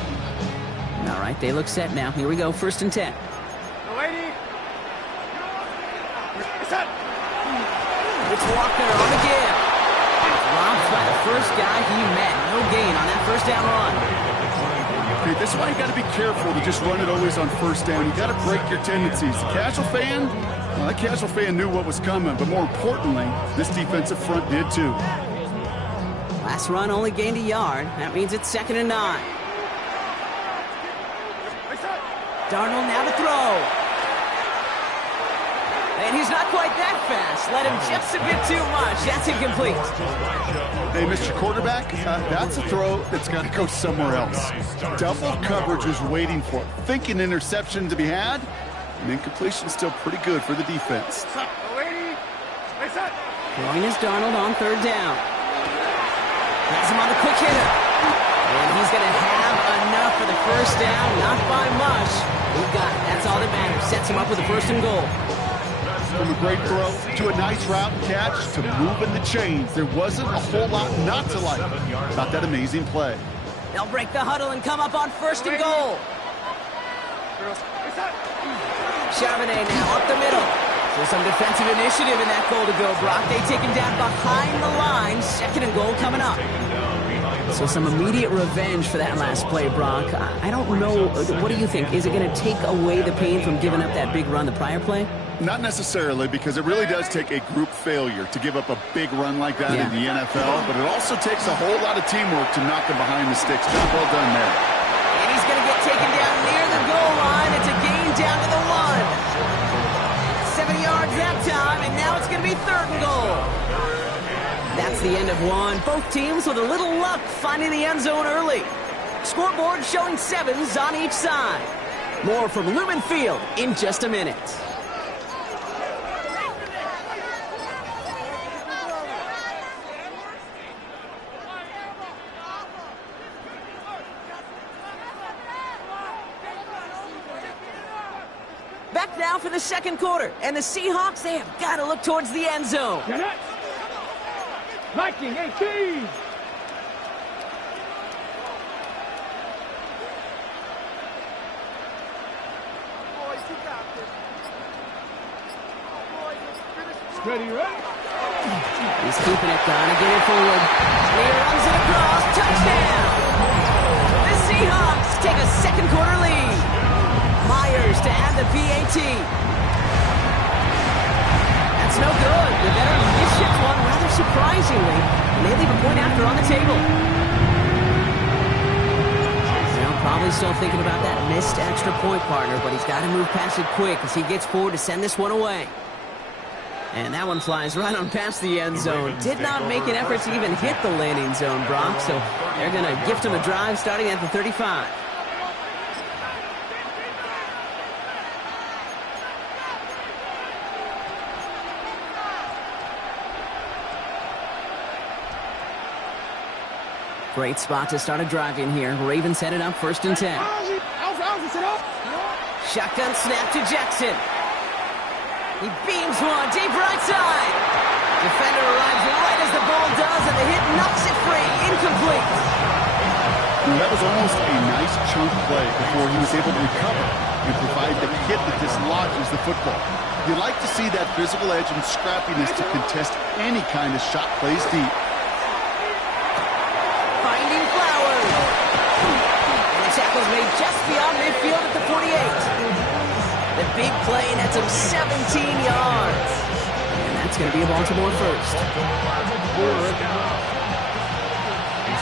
All right, they look set now. Here we go, 1st and 10. It's Walker on the give. Robbed by the first guy he met. No gain on that 1st down run. Okay, this is why you got to be careful to just run it always on 1st down. You got to break your tendencies. The casual fan, well, that casual fan knew what was coming, but more importantly, this defensive front did too. Last run only gained a yard. That means it's 2nd and 9. Darnold now to throw. And he's not quite that fast. Let him just a bit too much. That's incomplete. Hey, Mr. Quarterback, that's a throw that's got to go somewhere else. Double coverage is waiting for it. Thinking interception to be had, and incompletion still pretty good for the defense. Throwing is Darnold on 3rd down. Has him on the quick hitter. And he's going to have enough for the 1st down. Not by much. He got it. That's all that matters. Sets him up with a 1st and goal. From a great throw to a nice route and catch to moving the chains. There wasn't a whole lot not to like about that amazing play. They'll break the huddle and come up on 1st and goal. Charbonnet now up the middle. So some defensive initiative in that goal to go, Brock. They take him down behind the line. 2nd and goal coming up. Taken down behind So some immediate revenge for that last play, Brock. I don't know. What do you think? Is it going to take away the pain from giving up that big run the prior play? Not necessarily, because it really does take a group failure to give up a big run like that in the NFL, but it also takes a whole lot of teamwork to knock him behind the sticks. Job well done there. And he's going to get taken down near the goal line. It's a gain down to the 1. 7 yards that time, and now it's going to be 3rd and goal. That's the end of one. Both teams with a little luck finding the end zone early. Scoreboard showing 7s on each side. More from Lumen Field in just a minute. Back now for the 2nd quarter, and the Seahawks, they have got to look towards the end zone. Viking 18. Ready, right? He's keeping it, gonna get it forward. And he runs it across, touchdown! The Seahawks take a 2nd quarter lead. Myers to add the PAT. That's no good. The veteran misships one rather surprisingly, and they leave a point after on the table. Now probably still thinking about that missed extra point, partner, but he's got to move past it quick as he gets forward to send this one away. And that one flies right on past the end zone. Did not make an effort to even hit the landing zone, Brock, so they're going to gift him a drive starting at the 35. Great spot to start a drive in here. Ravens headed up 1st and 10. Shotgun snap to Jackson. He beams one deep right side. Defender arrives right as the ball does, and the hit knocks it free. Incomplete. Well, that was almost a nice chunk play before he was able to recover and provide the hit that dislodges the football. You like to see that physical edge and scrappiness to contest any kind of shot plays deep. Finding Flowers. And the tackle's made just beyond midfield at the 48. The big play nets him 17 yards. And that's going to be a Baltimore first. It's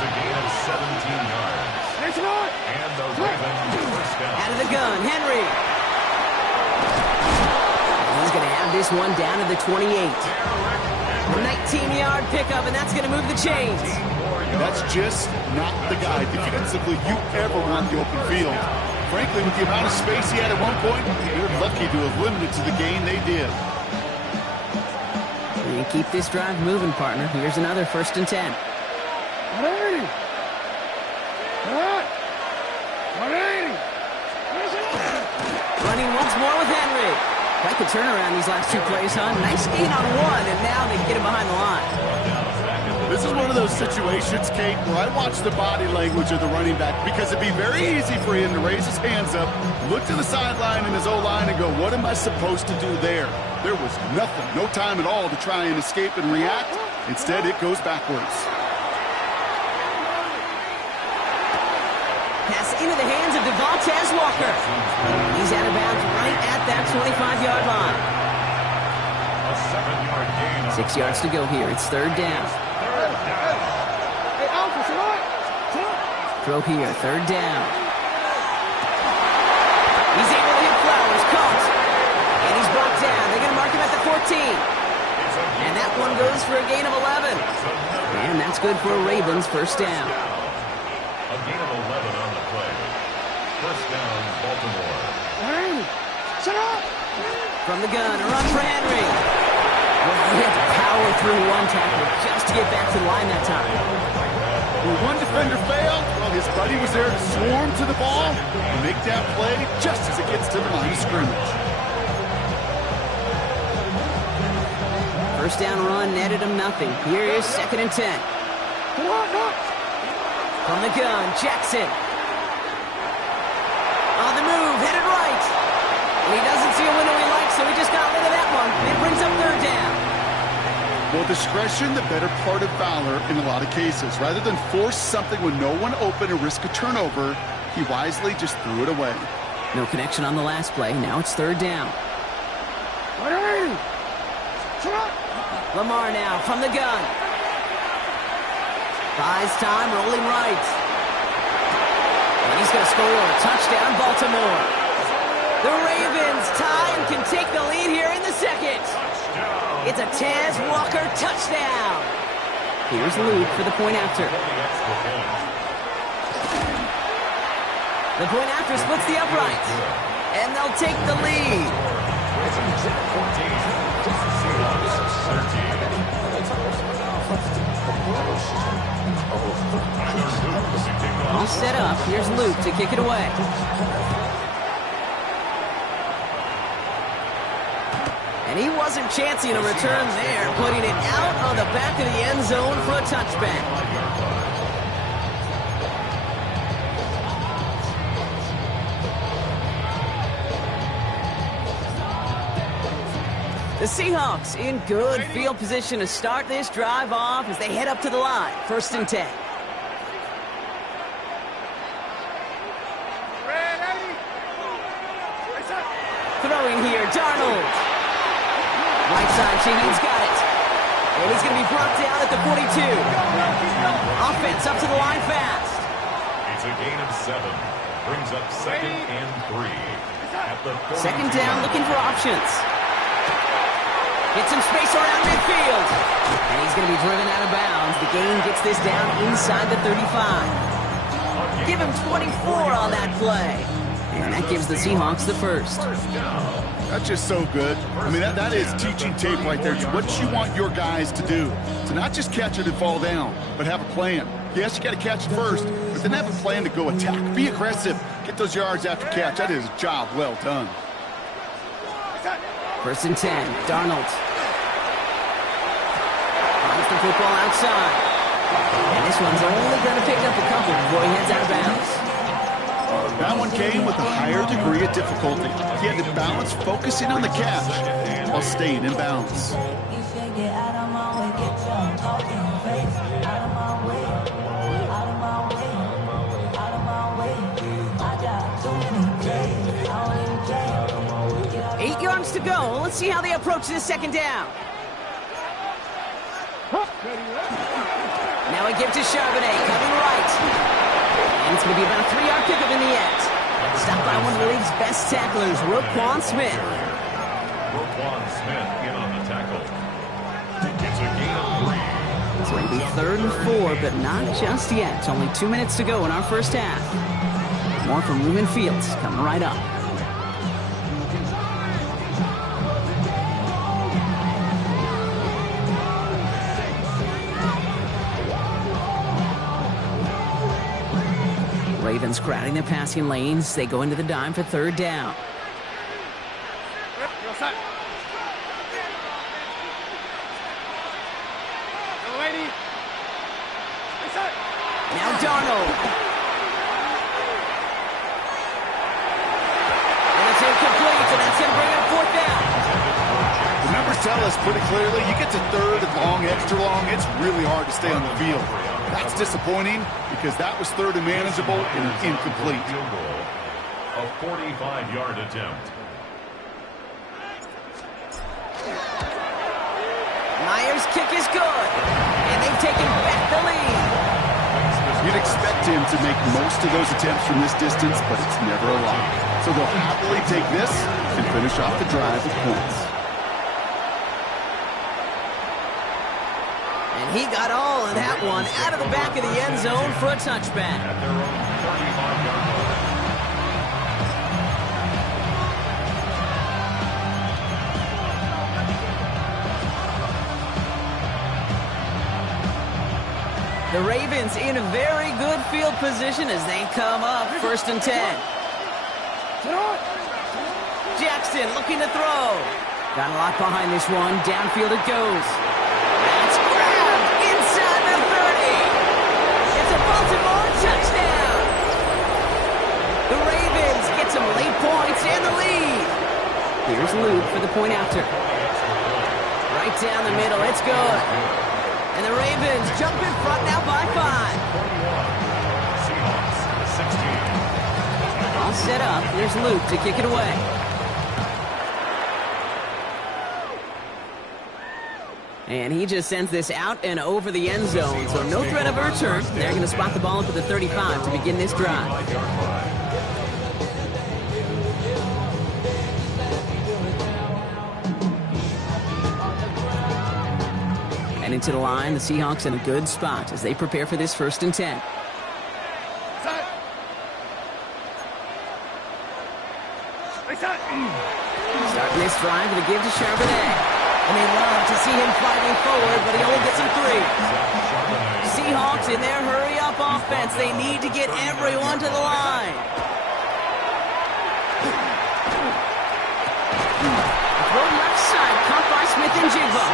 a gain of 17 yards. And the Ravens first down. Out of the gun, Henry. He's going to have this one down to the 28. A 19-yard pickup, and that's going to move the chains. That's just not the guy defensively you ever want the open field. Frankly, with the amount of space he had at one point, they're lucky to have limited to the gain they did. And keep this drive moving, partner. Here's another 1st and 10. Running once more with Henry. Quite the turnaround these last 2 plays, huh? Nice gain on one, and now they get him behind the line. This is one of those situations, Kate, where I watch the body language of the running back, because it'd be very easy for him to raise his hands up, look to the sideline in his O-line and go, what am I supposed to do there? There was nothing, no time at all to try and escape and react. Instead, it goes backwards. Pass into the hands of Devontae Walker. He's out of bounds right at that 25-yard line. A 7-yard gain. 6 yards to go here. It's 3rd down. Throw here, 3rd down. He's able to hit Flowers, caught. And he's brought down. They're going to mark him at the 14. And that one goes for a gain of 11. And that's good for a Ravens first down. A gain of 11 on the play. First down, Baltimore. From the gun, a run for Henry. Well, he had to power through one tackle just to get back to the line that time. When one defender failed, well, his buddy was there to swarm to the ball and make that play just as it gets to the line of scrimmage. First down run netted him nothing. Here is 2nd and 10. From the gun, Jackson. On the move, headed right. And he doesn't see a window he likes, so he just got rid of that one. It brings up 3rd down. Well, discretion, the better part of valor in a lot of cases. Rather than force something when no one open and risk a turnover, he wisely just threw it away. No connection on the last play. Now it's third down. Lamar now from the gun. Buys time, rolling right. And he's going to score. Touchdown, Baltimore. The Ravens tie and can take the lead here in the second. It's a Tez Walker touchdown. Here's Luke for the point after. The point after splits the uprights. And they'll take the lead. All set up. Here's Luke to kick it away. And he wasn't chancing a return there, putting it out on the back of the end zone for a touchback. The Seahawks in good field position to start this drive off as they head up to the line. 1st and 10. Throwing here, Darnold. Right side, Shaheed's got it. And he's going to be brought down at the 42. Offense up to the line fast. It's a gain of 7. Brings up 2nd and 3. At the 2nd down, looking for options. Gets some space around midfield. And he's going to be driven out of bounds. The gain gets this down inside the 35. Give him 24 on that play. And that gives the Seahawks the first. That's just so good. I mean, that is teaching tape right there. It's what you want your guys to do. To not just catch it and fall down, but have a plan. Yes, you got to catch it first, but then have a plan to go attack. Be aggressive. Get those yards after catch. That is a job well done. 1st and 10. Darnold. Runs the football outside. And this one's only going to pick up a couple before he heads out of bounds. That one came with a higher degree of difficulty. He had to balance focusing on the catch while staying in bounds. Eight yards to go. Let's see how they approach this 2nd down. Now a give to Charbonnet, coming right. And it's going to be about a 3-yard pickup in the end. Stopped by one of the league's best tacklers, Roquan Smith. Roquan Smith in on the tackle. It's a gain of 3. So it'll be 3rd and 4, but not just yet. Only 2 minutes to go in our first half. More from Lumen Fields coming right up. Ravens crowding their passing lanes. They go into the dime for 3rd down. Now Darnold. And it's incomplete, and that's going to bring up 4th down. The numbers tell us pretty clearly, you get to 3rd and long, extra long, it's really hard to stay on the field. That's disappointing because that was 3rd and manageable and incomplete. Field goal. A 45-yard attempt. Myers' kick is good, and they've taken back the lead. You'd expect him to make most of those attempts from this distance, but it's never a lot. So they'll happily take this and finish off the drive with points. And he got all of that one out of the back of the end zone for a touchback. At their own 35-yard line. The Ravens in a very good field position as they come up 1st and 10. Jackson looking to throw. Got a lot behind this one. Downfield it goes. That's grabbed inside the 30. It's a Baltimore touchdown. The Ravens get some late points and the lead. Here's Luke for the point after. Right down the middle. It's good. And the Ravens jump in front now by 5. Seahawks 16. All set up. Here's Luke to kick it away. And he just sends this out and over the end zone, so no threat of a return. They're going to spot the ball up at the 35 to begin this drive. 5-yard line. And into the line, the Seahawks in a good spot as they prepare for this 1st and 10. Starting this drive with a give to Charbonnet. And they love to see him fighting forward, but he only gets him 3. Seahawks in their hurry-up offense. They need to get everyone to the line. Throw left side, caught by Smith and Jigba.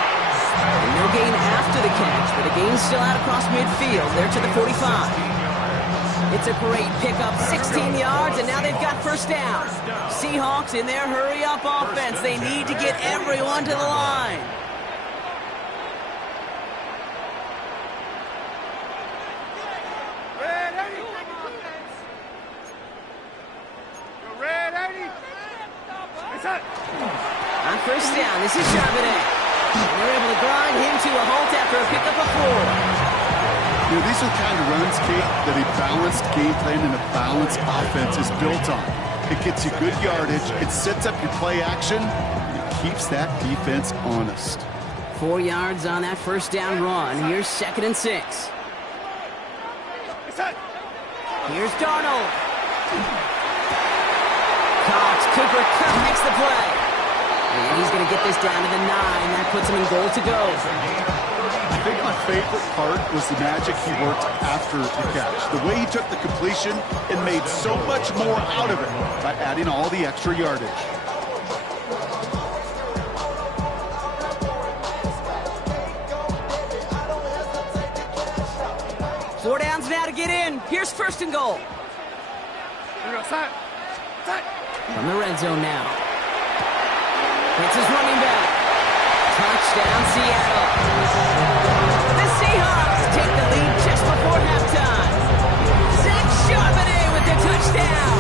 And no gain after the catch, but the gain's still out across midfield. They're to the 45. It's a great pickup, 16 yards, and now they've got 1st down. Seahawks in their hurry-up offense. They need to get everyone to the line. On 1st down, this is Charbonnet. And they're able to grind him to a halt after a pickup of 4. You know, these are the kind of runs, Kate, that a balanced game plan and a balanced offense is built on. It gets you good yardage, it sets up your play action, and it keeps that defense honest. 4 yards on that 1st down run. Here's 2nd and 6. Here's Darnold. Cox, Cooper Kupp makes the play. And he's going to get this down to the 9. That puts him in goal to go. I think my favorite part was the magic he worked after the catch. The way he took the completion and made so much more out of it by adding all the extra yardage. Four downs now to get in. Here's 1st and goal. From the red zone now. It's his running back. Touchdown, Seattle. The Seahawks take the lead just before halftime. Zach Charbonnet with the touchdown.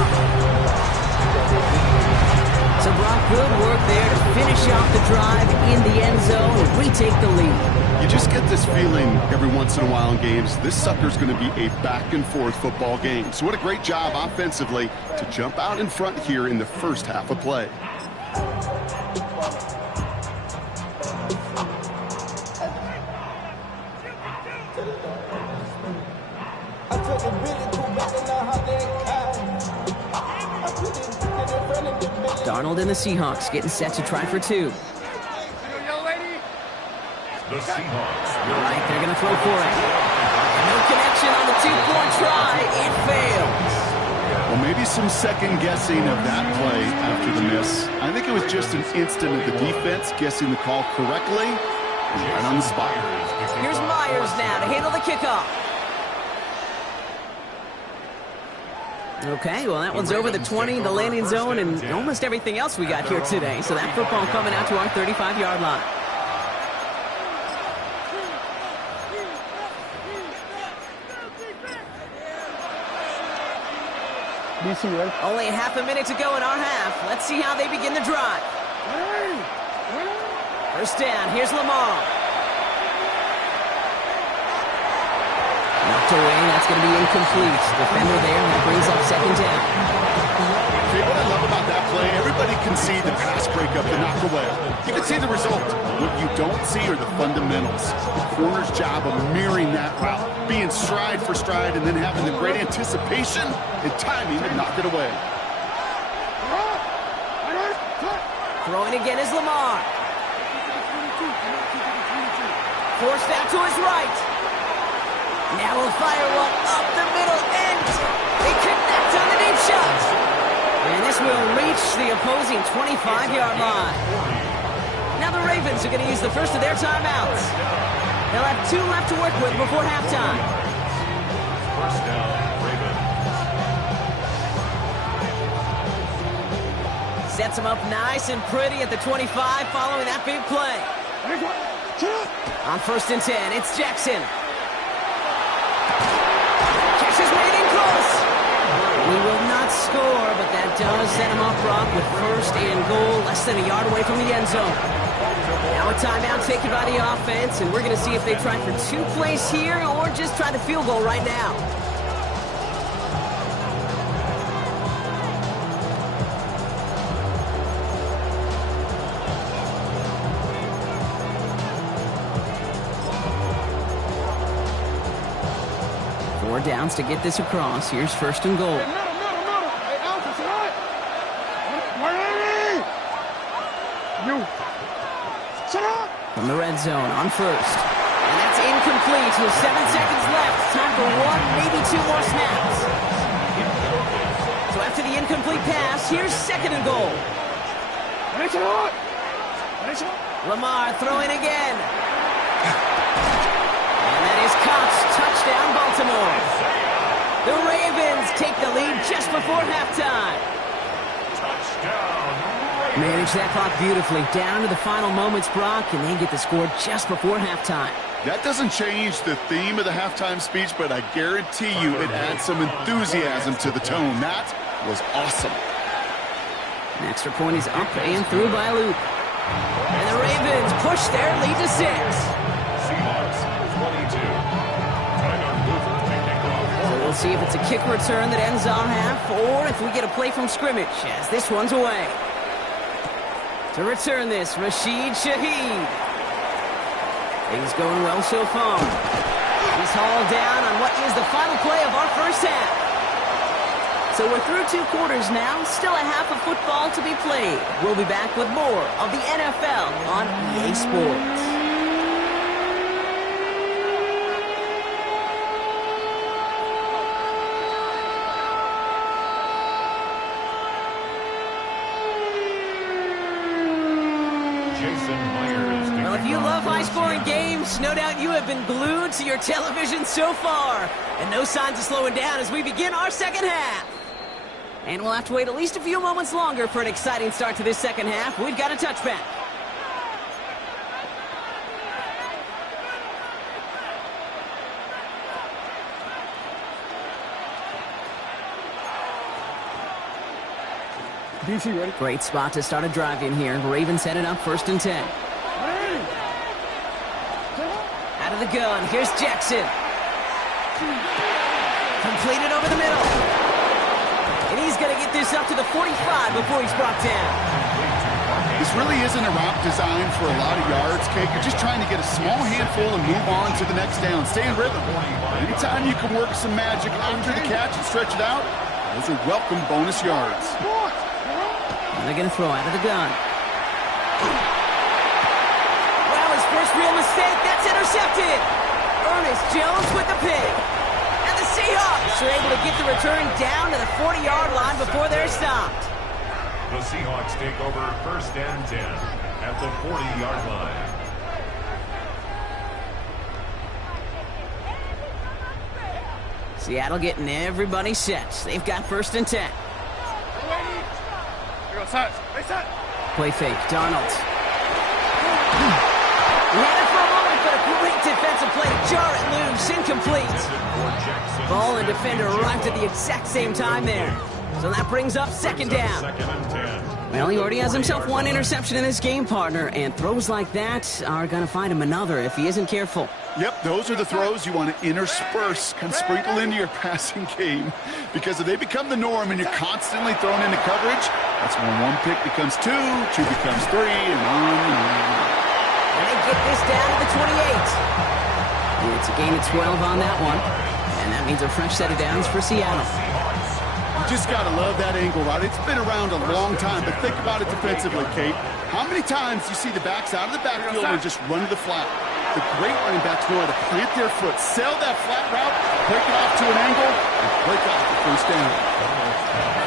So Brock, good work there to finish off the drive in the end zone and retake the lead. You just get this feeling every once in a while in games, this sucker's going to be a back-and-forth football game. So what a great job offensively to jump out in front here in the 1st half of play. Darnold and the Seahawks getting set to try for 2. The Seahawks. All right, they're going to throw for it. No connection on the 2-point try. It fails. Well, maybe some second guessing of that play after the miss. I think it was just an instant of the defense guessing the call correctly and right on the spot. Here's Myers now to handle the kickoff. Okay, well, that one's over the 20, the landing zone, and almost everything else we got here today. So that football coming out to our 35-yard line. Only a half a minute to go in our half. Let's see how they begin the drive. 1st down, here's Lamar. Knocked away, that's going to be incomplete. Defender there, that brings up 2nd down. Okay, what I love about that play, everybody can see the pass breakup, the knock away. You can see the result. What you don't see are the fundamentals. The corner's job of mirroring that route, being stride for stride, and then having the great anticipation and timing to knock it away. Throwing again is Lamar. Forced out to his right. Now we'll fire one up the middle, and they connect on the deep shot. And this will reach the opposing 25-yard line. Now the Ravens are going to use the first of their timeouts. They'll have 2 left to work with before halftime. 1st down, Ravens. Sets them up nice and pretty at the 25 following that big play. On 1st and 10, it's Jackson. Catch is made in close. We will not score, but that does set him up, Brock, with 1st and goal, less than a yard away from the end zone. Now a timeout taken by the offense, and we're going to see if they try for 2 plays here or just try the field goal right now. Downs to get this across. Here's 1st and goal. From the red zone on 1st. And that's incomplete with 7 seconds left. Time for 1, maybe 2 more snaps. So after the incomplete pass, here's 2nd and goal. Lamar throwing again. Touchdown, Baltimore. The Ravens take the lead just before halftime. Manage that clock beautifully. Down to the final moments, Brock, and they get the score just before halftime. That doesn't change the theme of the halftime speech, but I guarantee you it adds some enthusiasm to the tone. That was awesome. An extra point is up and through by Luke. And the Ravens push their lead to 6. Seahawks 22. We'll see if it's a kick return that ends on half, or if we get a play from scrimmage, as this one's away. To return this, Rashid Shaheed. Things going well so far. He's hauled down on what is the final play of our first half. So we're through 2 quarters now, still a half of football to be played. We'll be back with more of the NFL on EA Sports. Well, if you love high-scoring games, no doubt you have been glued to your television so far. And no signs of slowing down as we begin our second half. And we'll have to wait at least a few moments longer for an exciting start to this second half. We've got a touchback. DC ready? Great spot to start a drive in here. Ravens headed up 1st and 10. Out of the gun, here's Jackson. Completed over the middle. And he's going to get this up to the 45 before he's brought down. This really isn't a route designed for a lot of yards, Kate. You're just trying to get a small handful and move on to the next down. Stay in rhythm. Anytime you can work some magic after the catch and stretch it out, those are welcome bonus yards. And they're going to throw out of the gun. Well, his first real mistake, that's intercepted. Ernest Jones with the pick. And the Seahawks are able to get the return down to the 40-yard line before they're stopped. The Seahawks take over 1st and 10 at the 40-yard line. Seattle getting everybody set. They've got 1st and 10. Play fake, Darnold. He had it for a moment, but a great defensive play to jar it loose, incomplete. Ball and defender arrived at the exact same time there. So that brings up 2nd down. 2nd and 10. Well, he already has himself 1 interception in this game, partner, and throws like that are going to find him another if he isn't careful. Yep, those are the throws you want to intersperse, kind of sprinkle into your passing game. Because if they become the norm and you're constantly thrown into coverage, that's when 1 pick becomes 2, 2 becomes 3, and on and on. And they get this down to the 28. It's a gain of 12 on that one. And that means a fresh set of downs for Seattle. You just got to love that angle, right? It's been around a long time, but think about it defensively, Kate. How many times do you see the backs out of the backfield and just run to the flat? The great running backs know how to plant their foot, sell that flat route, break it off to an angle, and break off the 1st down.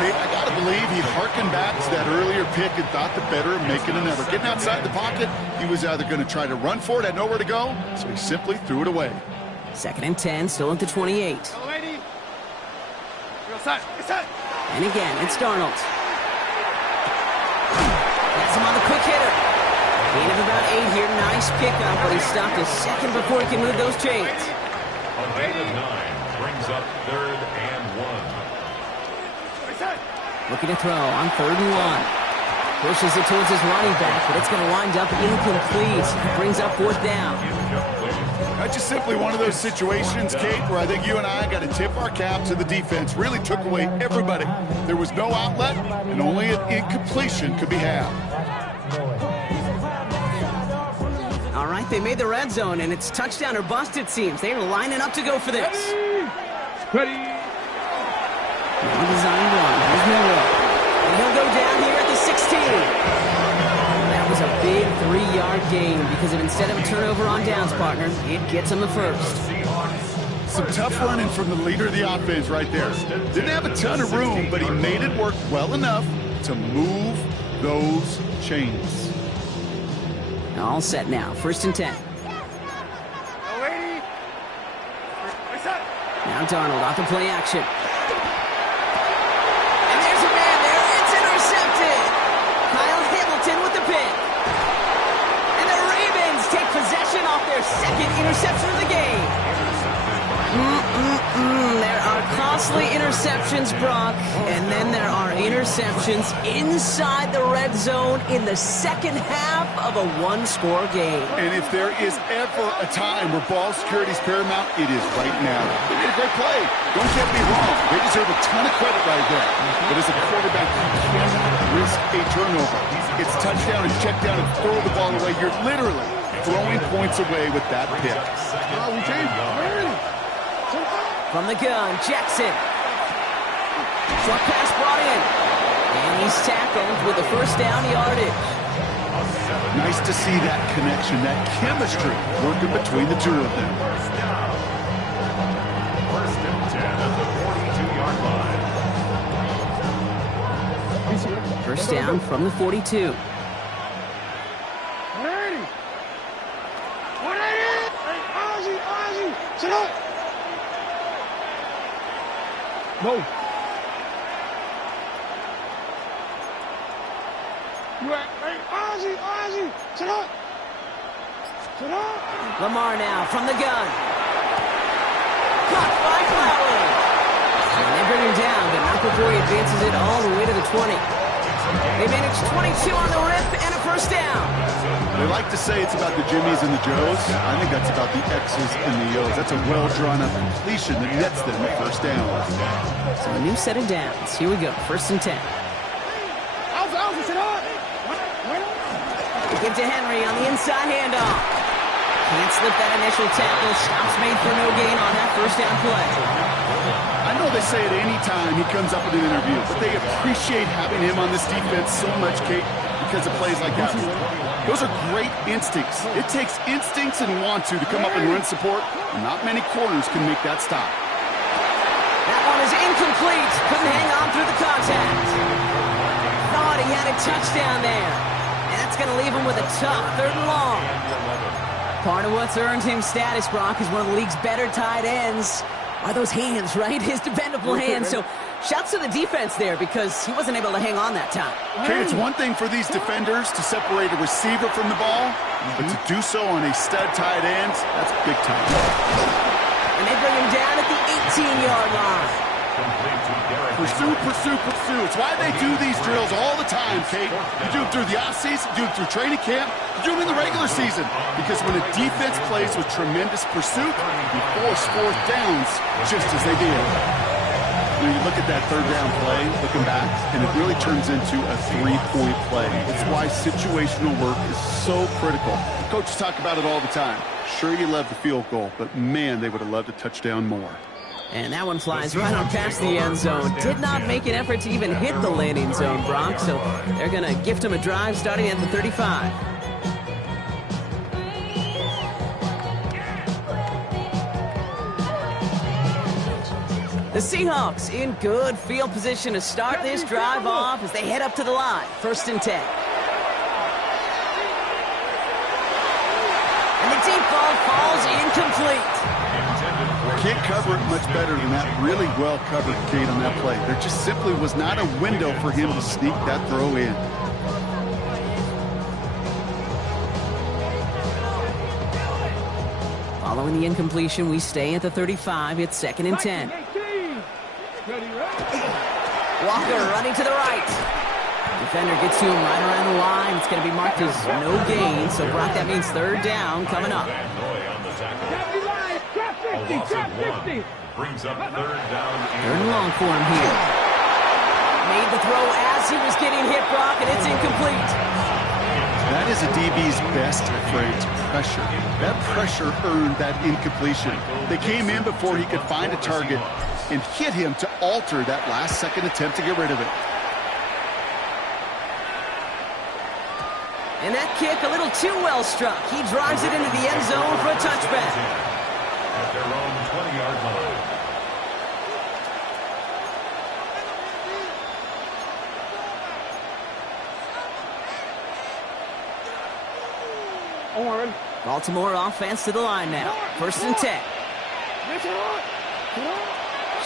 Kate, I got to believe he harkened back to that earlier pick and thought the better of making another. Getting outside the pocket, he was either going to try to run for it, had nowhere to go, so he simply threw it away. 2nd and 10, still at the 28. And again, it's Darnold. That's him on the quick hitter. Gain of about 8 here. Nice pickup, but he stopped a second before he can move those chains. A gain of 9 brings up 3rd and 1. Looking to throw on 3rd and 1. Pushes it towards his running back, but it's going to wind up incomplete. Brings up 4th down. That's just simply one of those situations, Kate, where I think you and I got to tip our cap to the defense. Really took away everybody. There was no outlet, and only an incompletion could be had. All right, they made the red zone, and it's touchdown or bust, it seems. They are lining up to go for this. Ready. Now design one. Here's Milroe. And he'll go down here at the 16. That was a big 3-yard gain because if instead of a turnover on downs, partner, it gets him the first. Some tough running from the leader of the offense right there. Didn't have a ton of room, but he made it work well enough to move those chains. All set now. 1st and 10. Now Darnold off the play action. And there's a man there. It's intercepted. Kyle Hamilton with the pick. And the Ravens take possession off their 2nd interception of the game. There are costly interceptions, Brock, and then there are interceptions inside the red zone in the second half of a 1-score game. And if there is ever a time where ball security is paramount, it is right now. They made a great play. Don't get me wrong. They deserve a ton of credit right there. But as a quarterback, you cannot risk a turnover. It's touchdown and check down and throw the ball away. You're literally throwing points away with that pick. From the gun, Jackson. Short pass brought in. And he's tackled with the 1st down yardage. Nice to see that connection, that chemistry working between the two of them. 1st and 10 at the 42-yard line. 1st down from the 42. 180. 180. Ozzy. Sit up. No. Hey, Ozzy. Sit up. Lamar now from the gun. Caught by Flowers. And they bring him down, but not before he advances it all the way to the 20. They manage 22 on the rip and a 1st down. They like to say it's about the Jimmies and the Joes. I think that's about the X's and the O's. That's a well-drawn-up completion that nets them the 1st down. So a new set of downs. Here we go. 1st and 10. Alpha, sit up. They give to Henry on the inside handoff. Can't slip that initial tackle. Stops made for no gain on that 1st down play. I know they say it any time he comes up in an interview, but they appreciate having him on this defense so much, Kate, because of plays like that. Those are great instincts. It takes instincts and want to come up and run support, and not many corners can make that stop. That one is incomplete. Couldn't hang on through the contact. Thought he had a touchdown there. And that's going to leave him with a tough 3rd and long. Part of what's earned him status, Brock, is one of the league's better tight ends. Are those hands, right? His dependable hands. So shouts to the defense there because he wasn't able to hang on that time. Okay, it's one thing for these defenders to separate a receiver from the ball, but to do so on a stud tight end, that's big time. And they bring him down at the 18-yard line. Pursue. It's why they do these drills all the time, Kate. You do them through the offseason, you do them through training camp, you do them in the regular season. Because when a defense plays with tremendous pursuit, you force 4th downs just as they did. You look at that 3rd down play, looking back, and it really turns into a 3-point play. It's why situational work is so critical. Coaches talk about it all the time. Sure, you love the field goal, but man, they would have loved a touchdown more. And that one flies right on past the end zone. Did not make an effort to even hit the landing zone, Brock, so they're going to gift him a drive starting at the 35. The Seahawks in good field position to start this drive off as they head up to the line. 1st and 10. And the deep ball falls incomplete. Can't cover it much better than that. Really well covered, Kate, on that play. There just simply was not a window for him to sneak that throw in. Throwing the incompletion, we stay at the 35. It's 2nd and 10. 18. Ready, ready. Walker running to the right. Defender gets to him right around the line. It's going to be marked as no gain. So, Brock, that means 3rd down coming up. Van Noy on the tackle. Deputy line. Trap A 50. loss Trap of 1. 50. Brings up 3rd down. 3rd and long for him here. Made the throw as he was getting hit, Brock, and it's incomplete. That is a DB's best phrase, pressure. That pressure earned that incompletion. They came in before he could find a target and hit him to alter that last-second attempt to get rid of it. And that kick a little too well struck. He drives it into the end zone for a touchback. At their own 20-yard line. Orange. Baltimore offense to the line now. 1st and 10.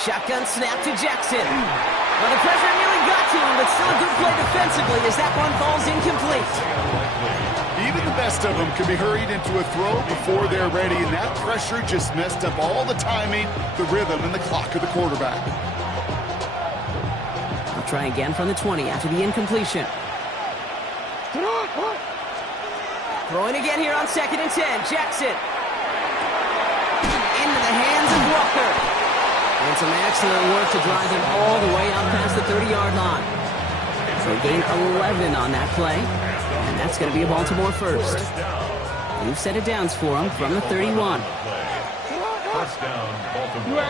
Shotgun snap to Jackson. Well, the pressure nearly got to him, but still a good play defensively as that one falls incomplete. Even the best of them can be hurried into a throw before they're ready, and that pressure just messed up all the timing, the rhythm, and the clock of the quarterback. I'll try again from the 20 after the incompletion. Throwing again here on 2nd and 10. Jackson. Into the hands of Walker. And some excellent work to drive him all the way out past the 30-yard line. So a gain 11 on that play. And that's going to be a Baltimore first. New set of downs for him from the 31. 1st down, Baltimore.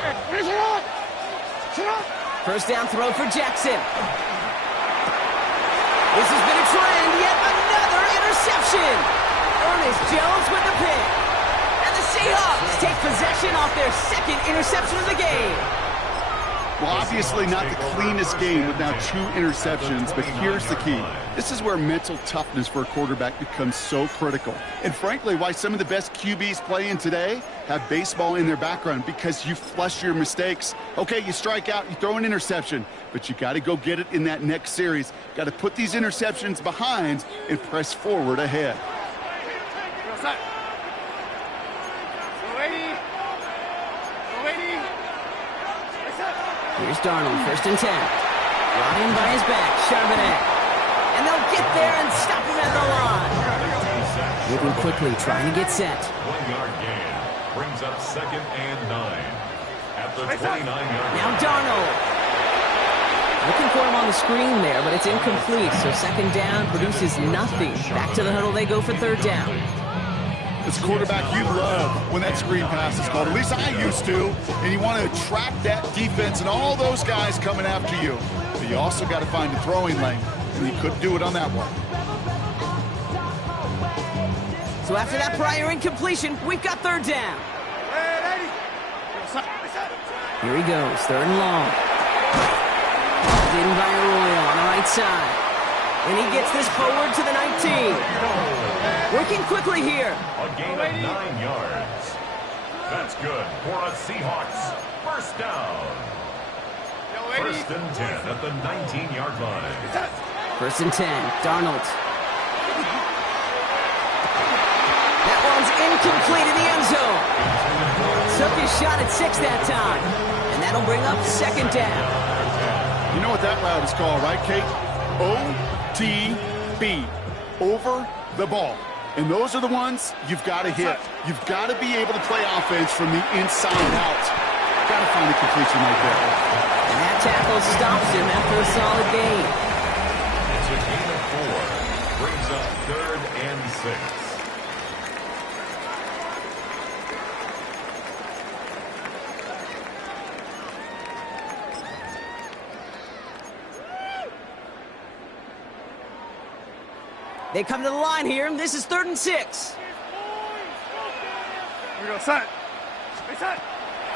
1st down throw for Jackson. This has been a trend. Yet another interception. Ernest Jones with the pick. And the Seahawks take possession off their 2nd interception of the game. Well, obviously not the cleanest game with now 2 interceptions, but here's the key. This is where mental toughness for a quarterback becomes so critical. And frankly, why some of the best QBs playing today have baseball in their background, because you flush your mistakes. Okay, you strike out, you throw an interception, but you got to go get it in that next series. Got to put these interceptions behind and press forward ahead. Here's Darnold, 1st and 10. Brought in by his back, Charbonnet. And they'll get there and stop him at the line. Moving quickly, trying to get set. 1-yard gain. Brings up 2nd and 9. At the 29-yard line. Now Darnold. Looking for him on the screen there, but it's incomplete. So 2nd down produces nothing. Back to the huddle they go for 3rd down. As a quarterback, you love when that screen pass is called. At least I used to. And you want to trap that defense and all those guys coming after you. But you also got to find a throwing lane. And you couldn't do it on that one. So after that prior incompletion, we've got 3rd down. Here he goes, 3rd and long. In by Arroyo on the right side. And he gets this forward to the 19. Working quickly here. A gain of 9 yards. That's good for a Seahawks 1st down. 1st and 10 at the 19-yard line. 1st and 10, Darnold. That one's incomplete in the end zone. Took his shot at 6 that time. And that'll bring up 2nd down. You know what that route is called, right, Kate? OTB. Over the ball. And those are the ones you've got to hit. You've got to be able to play offense from the inside out. Got to find a completion right there. And that tackle stops him after a solid gain. It's a gain of 4. Brings up 3rd and 6. They come to the line here. This is 3rd and 6. Here we go, set.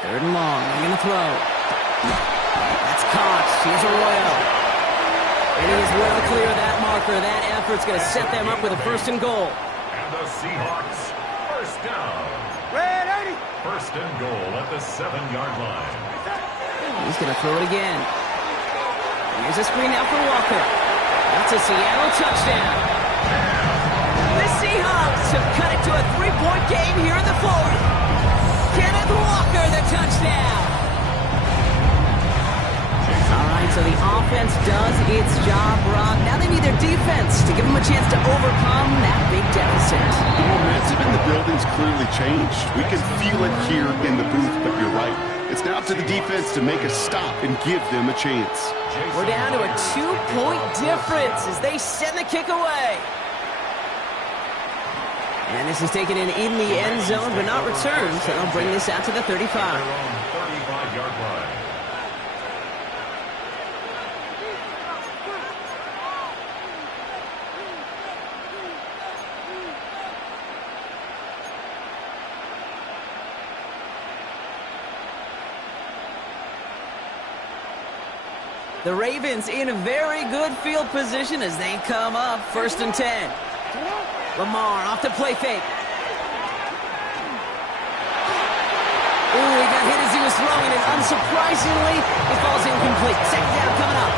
3rd and long. They're going to throw. That's caught. Here's Arroyo. And he is well clear of that marker. That effort's going to set them up with a 1st and goal. And the Seahawks 1st down. 1st and goal at the 7-yard line. He's going to throw it again. Here's a screen now for Walker. That's a Seattle touchdown. The Seahawks have cut it to a 3-point game here in the 4th. Kenneth Walker, the touchdown. All right, so the offense does its job, Rob. Now they need their defense to give them a chance to overcome that big deficit. The momentum in the building's clearly changed. We can feel it here in the booth, but you're right. It's now up to the defense to make a stop and give them a chance. We're down to a 2-point difference as they send the kick away. And this is taken in the end zone, but not returned, so they'll bring this out to the 35. 35-yard line. The Ravens in a very good field position as they come up 1st and 10. Lamar off the play fake. Ooh, he got hit as he was throwing, and unsurprisingly, it falls incomplete. Second down coming up.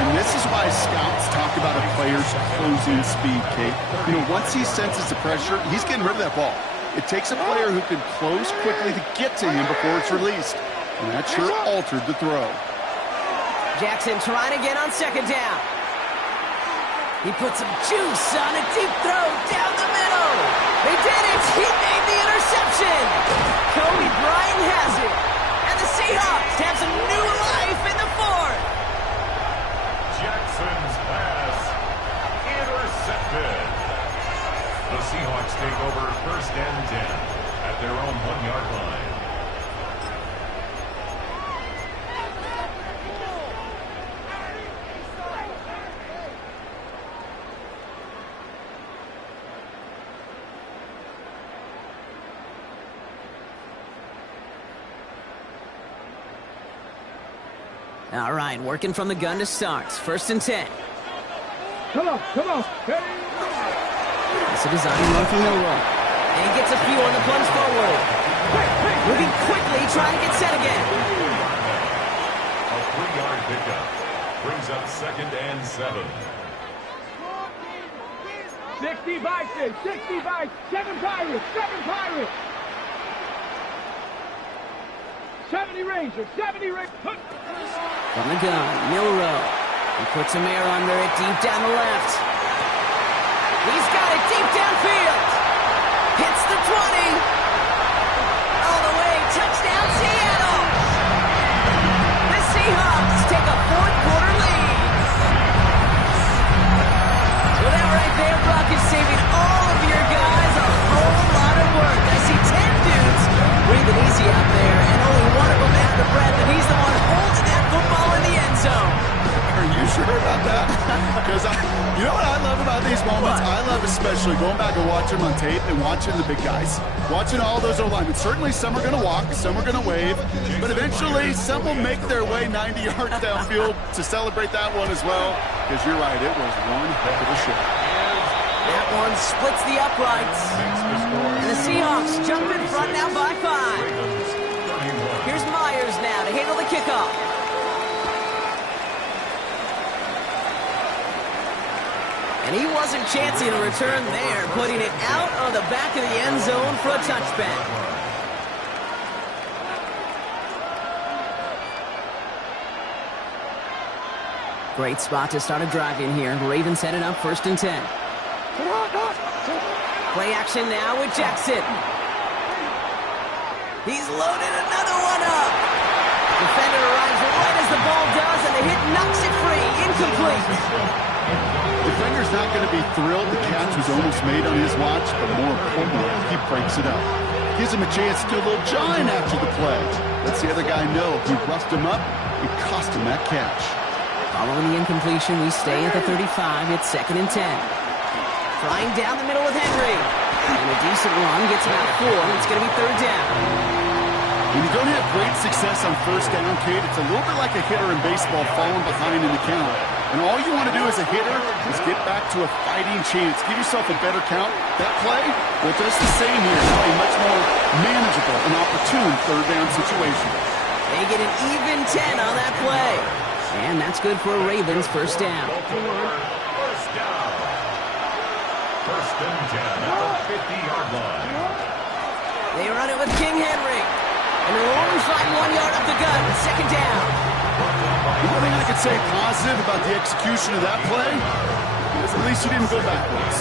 And this is why scouts talk about a player's closing speed, Kate. You know, once he senses the pressure, he's getting rid of that ball. It takes a player who can close quickly to get to him before it's released. And that sure altered the throw. Jackson trying again on 2nd down. He put some juice on a deep throw down the middle. They did it. He made the interception. Kobe Bryant has it. And the Seahawks have some new life in the 4th. Jackson's pass intercepted. The Seahawks take over 1st and 10 at their own 1-yard line. All right, working from the gun to start. 1st and 10. Come on, come on. Hey. It's a design run from Milroe. And he gets a few on the plunge forward. Moving quickly, trying to get set again. A 3-yard pickup brings up 2nd and 7. 60 Vikings, 60 Vikings, 7 Pirates, 7 Pirates. 70 Rangers, 70 Rangers. From the gun, Milroe. He puts some air under it deep down the left. He's got it deep downfield. Hits the 20. All the way, touchdown Seattle. The Seahawks take a 4th-quarter lead. Well, that right there, Brock, is saving all of your guys a whole lot of work. I see 10 dudes breathing easy out there, and only one of them out of breath, and he's the one holding that football in the end zone. Are you sure about that? Because you know what I love about these moments? I love especially going back and watching them on tape and watching the big guys. Watching all those O-linemen. Certainly some are going to walk, some are going to wave, but eventually some will make their way 90 yards downfield to celebrate that one as well. Because you're right, it was one heck of a shot. That one splits the uprights. And the Seahawks jump in front now by 5. Here's Myers now to handle the kickoff. And he wasn't chancing a return there, putting it out on the back of the end zone for a touchback. Great spot to start a drive in here. Ravens headed up 1st and 10. Play action now with Jackson. He's loaded another one up. Defender arrives right as the ball does, and the hit knocks it free. Incomplete. Defender's not going to be thrilled the catch was almost made on his watch, but more importantly, he breaks it up. Gives him a chance to do a little jawing after the play. Lets the other guy know he roughed him up and cost him that catch. Following the incompletion, we stay at the 35. It's 2nd and 10. Flying down the middle with Henry. And a decent run gets him out 4. It's going to be 3rd down. When you don't have great success on 1st down, Kate, it's a little bit like a hitter in baseball falling behind in the count. And all you want to do as a hitter is get back to a fighting chance. Give yourself a better count. That play, well, just the same here. Now a much more manageable and opportune 3rd down situation. They get an even 10 on that play. And that's good for a Ravens 1st down. 1st down. 1st and 10 at the 50-yard line. They run it with King Henry. And they'll only find 1 yard up the gut. Second down. The only thing I could say positive about the execution of that play is at least you didn't go backwards.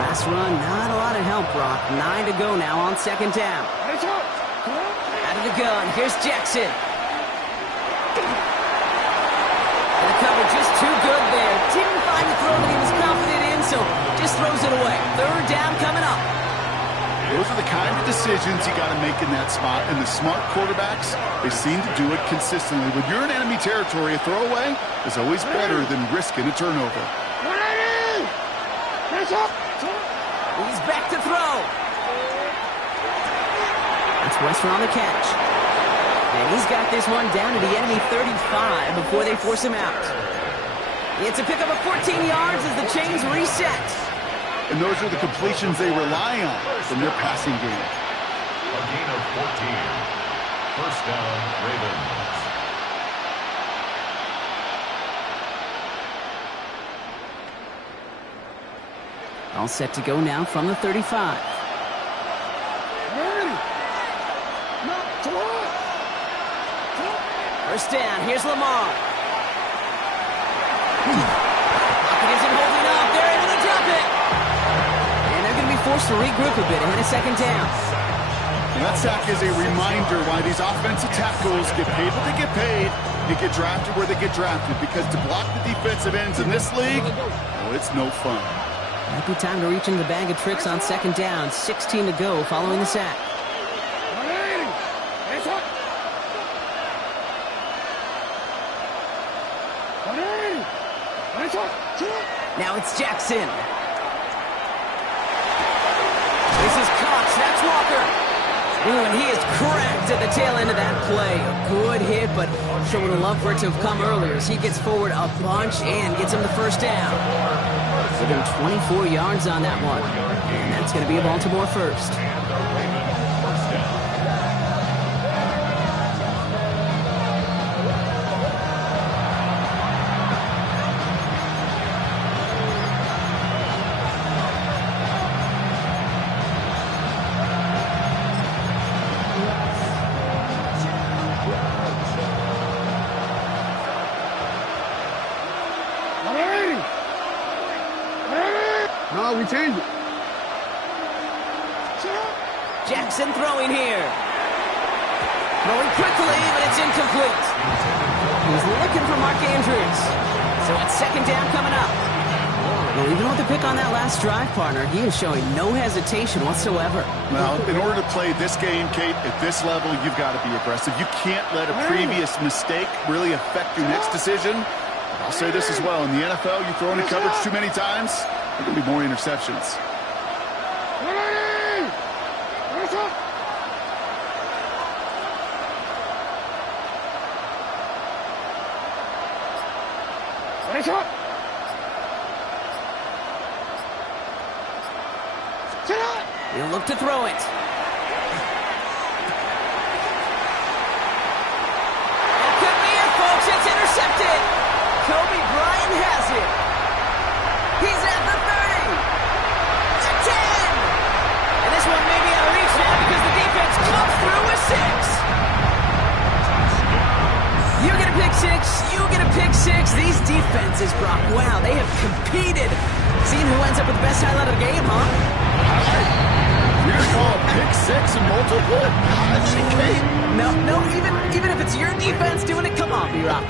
Last run, not a lot of help, Brock. 9 to go now on second down. Out of the gun, here's Jackson. The cover just too good there. Didn't find the throw that he was confident in, so just throws it away. Third down coming up. Those are the kind of decisions you got to make in that spot, and the smart quarterbacks, they seem to do it consistently. When you're in enemy territory, a throwaway is always better than risking a turnover. He's back to throw. That's Western on the catch. And he's got this one down to the enemy 35 before they force him out. It's a pickup of 14 yards as the chains reset. And those are the completions they rely on from their passing game. A gain of 14. First down, Ravens. All set to go now from the 35. First down, here's Lamar. Pocket isn't holding up. They're able to drop it. And they're going to be forced to regroup a bit ahead of second down. And that sack is a reminder why these offensive tackles get paid what they get paid and get drafted where they get drafted. Because to block the defensive ends in this league, oh, it's no fun. Might be time to reach into the bag of tricks on second down. 16 to go following the sack. Now it's Jackson. This is Cox. That's Walker. Ooh, and he is cracked at the tail end of that play. A good hit, but sure would have loved for it to have come earlier as he gets forward a bunch and gets him the first down. Within 24 yards on that one. And that's going to be a Baltimore first. No, we changed it. Jackson throwing here. Throwing quickly, but it's incomplete. He was looking for Mark Andrews. So it's second down coming up. Well, even with the pick on that last drive, partner, he is showing no hesitation whatsoever. Now, in order to play this game, Kate, at this level, you've got to be aggressive. You can't let a previous mistake really affect your next decision. I'll say this as well. In the NFL, you throw into coverage too many times, there can be more interceptions. He'll look to throw it. That could be it, folks. It's intercepted. Kobe Bryant has it. He's at the 30. The 10. And this one may be out of reach now because the defense comes through with 6. You get a pick 6. You get a pick 6. These defenses, Brock, wow, they have competed. Seeing who ends up with the best highlight of the game, huh? You're going to call a pick 6 and multiple? Kate? No, even if it's your defense doing it, come on, B-Rock.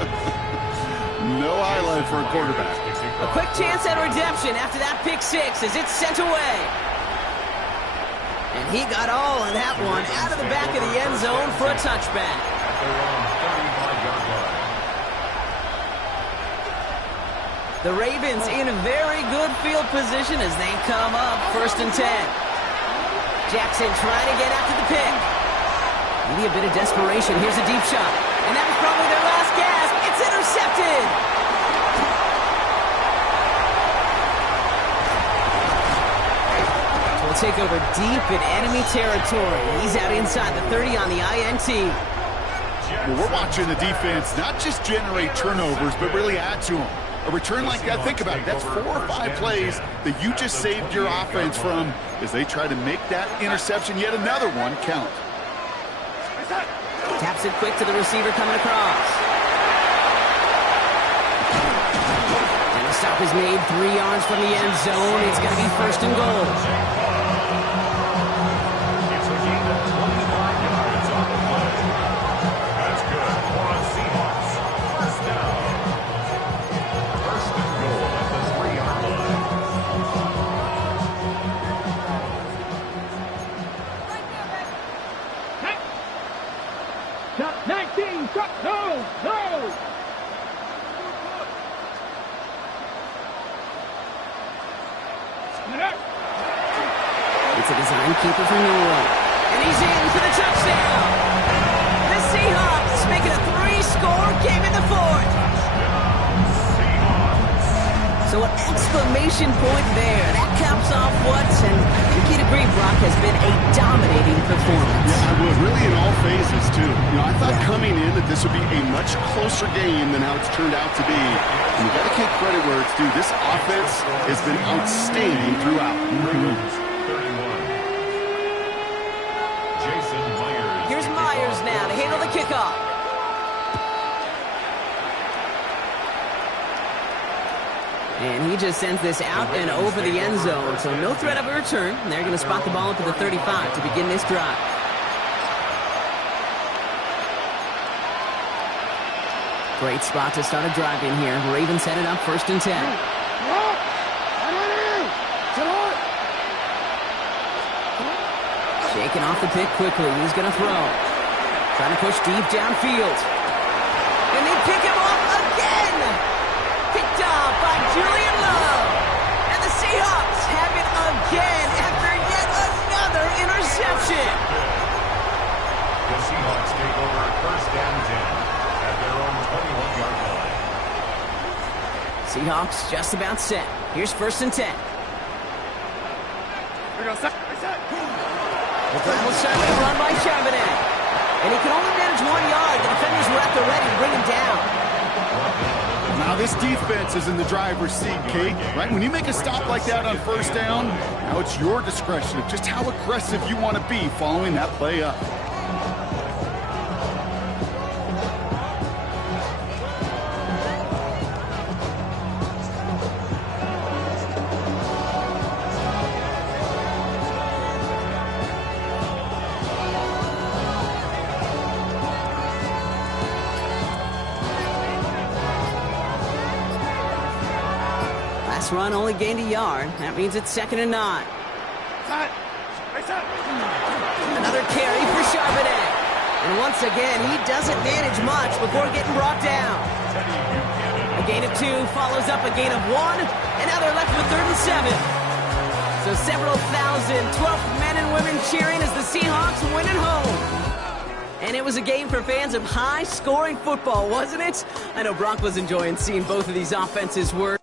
No highlight for a quarterback. A quick chance at redemption after that pick 6 as it's sent away. And he got all of that one out of the back of the end zone for a touchback. The Ravens in a very good field position as they come up 1st and 10. Jackson trying to get after the pick. Maybe a bit of desperation. Here's a deep shot. And that was probably their last gasp. It's intercepted. Will take over deep in enemy territory. He's out inside the 30 on the INT. Well, we're watching the defense not just generate turnovers, but really add to them. A return like that, think about it, that's 4 or 5 plays that you just saved your offense from as they try to make that interception, yet another one, count. Taps it quick to the receiver coming across. And the stop is made 3 yards from the end zone. It's going to be first and goal. It's a gain of 25 yards on the play. That's good for a Seahawks. First down. First and goal at the 3-yard line. Shot 19, shot, no, no. It's a design keeper for Noah. And he's in for the touchdown. The Seahawks make it a 3-score game in the 4th. So an exclamation point there. That caps off what, and I think you'd agree, Brock, has been a dominating performance. Yeah, I would. Really in all phases, too. You know, I thought coming in that this would be a much closer game than how it's turned out to be. And you got to give credit where it's due. This offense has been outstanding throughout. 31. Jason Myers. Here's Myers now to handle the kickoff. And he just sends this out and over the end zone, so no threat of a return. And they're going to spot the ball to the 35 to begin this drive. Great spot to start a drive in here. Ravens headed up first and 10. Shaking off the pick quickly. He's going to throw. Trying to push deep downfield. And they pick him off again. Picked off by Julian Love. And the Seahawks have it again after yet another interception. The Seahawks take over first down 10 at their own 21-yard line. Seahawks just about set. Here's first and 10. The travel circuit run by Charbonnet. And he can only manage 1 yard. The defenders were at the ready to bring him down. Now this defense is in the driver's seat, Kate. Right? When you make a stop like that on first down, now it's your discretion of just how aggressive you want to be following that play up. Last run only gained a yard. That means it's second and 9. Another carry for Charbonnet. And once again, he doesn't manage much before getting brought down. A gain of 2 follows up a gain of 1. And now they're left with 3rd and 7. So several thousand 12th men and women cheering as the Seahawks win at home. And it was a game for fans of high-scoring football, wasn't it? I know Brock was enjoying seeing both of these offenses work.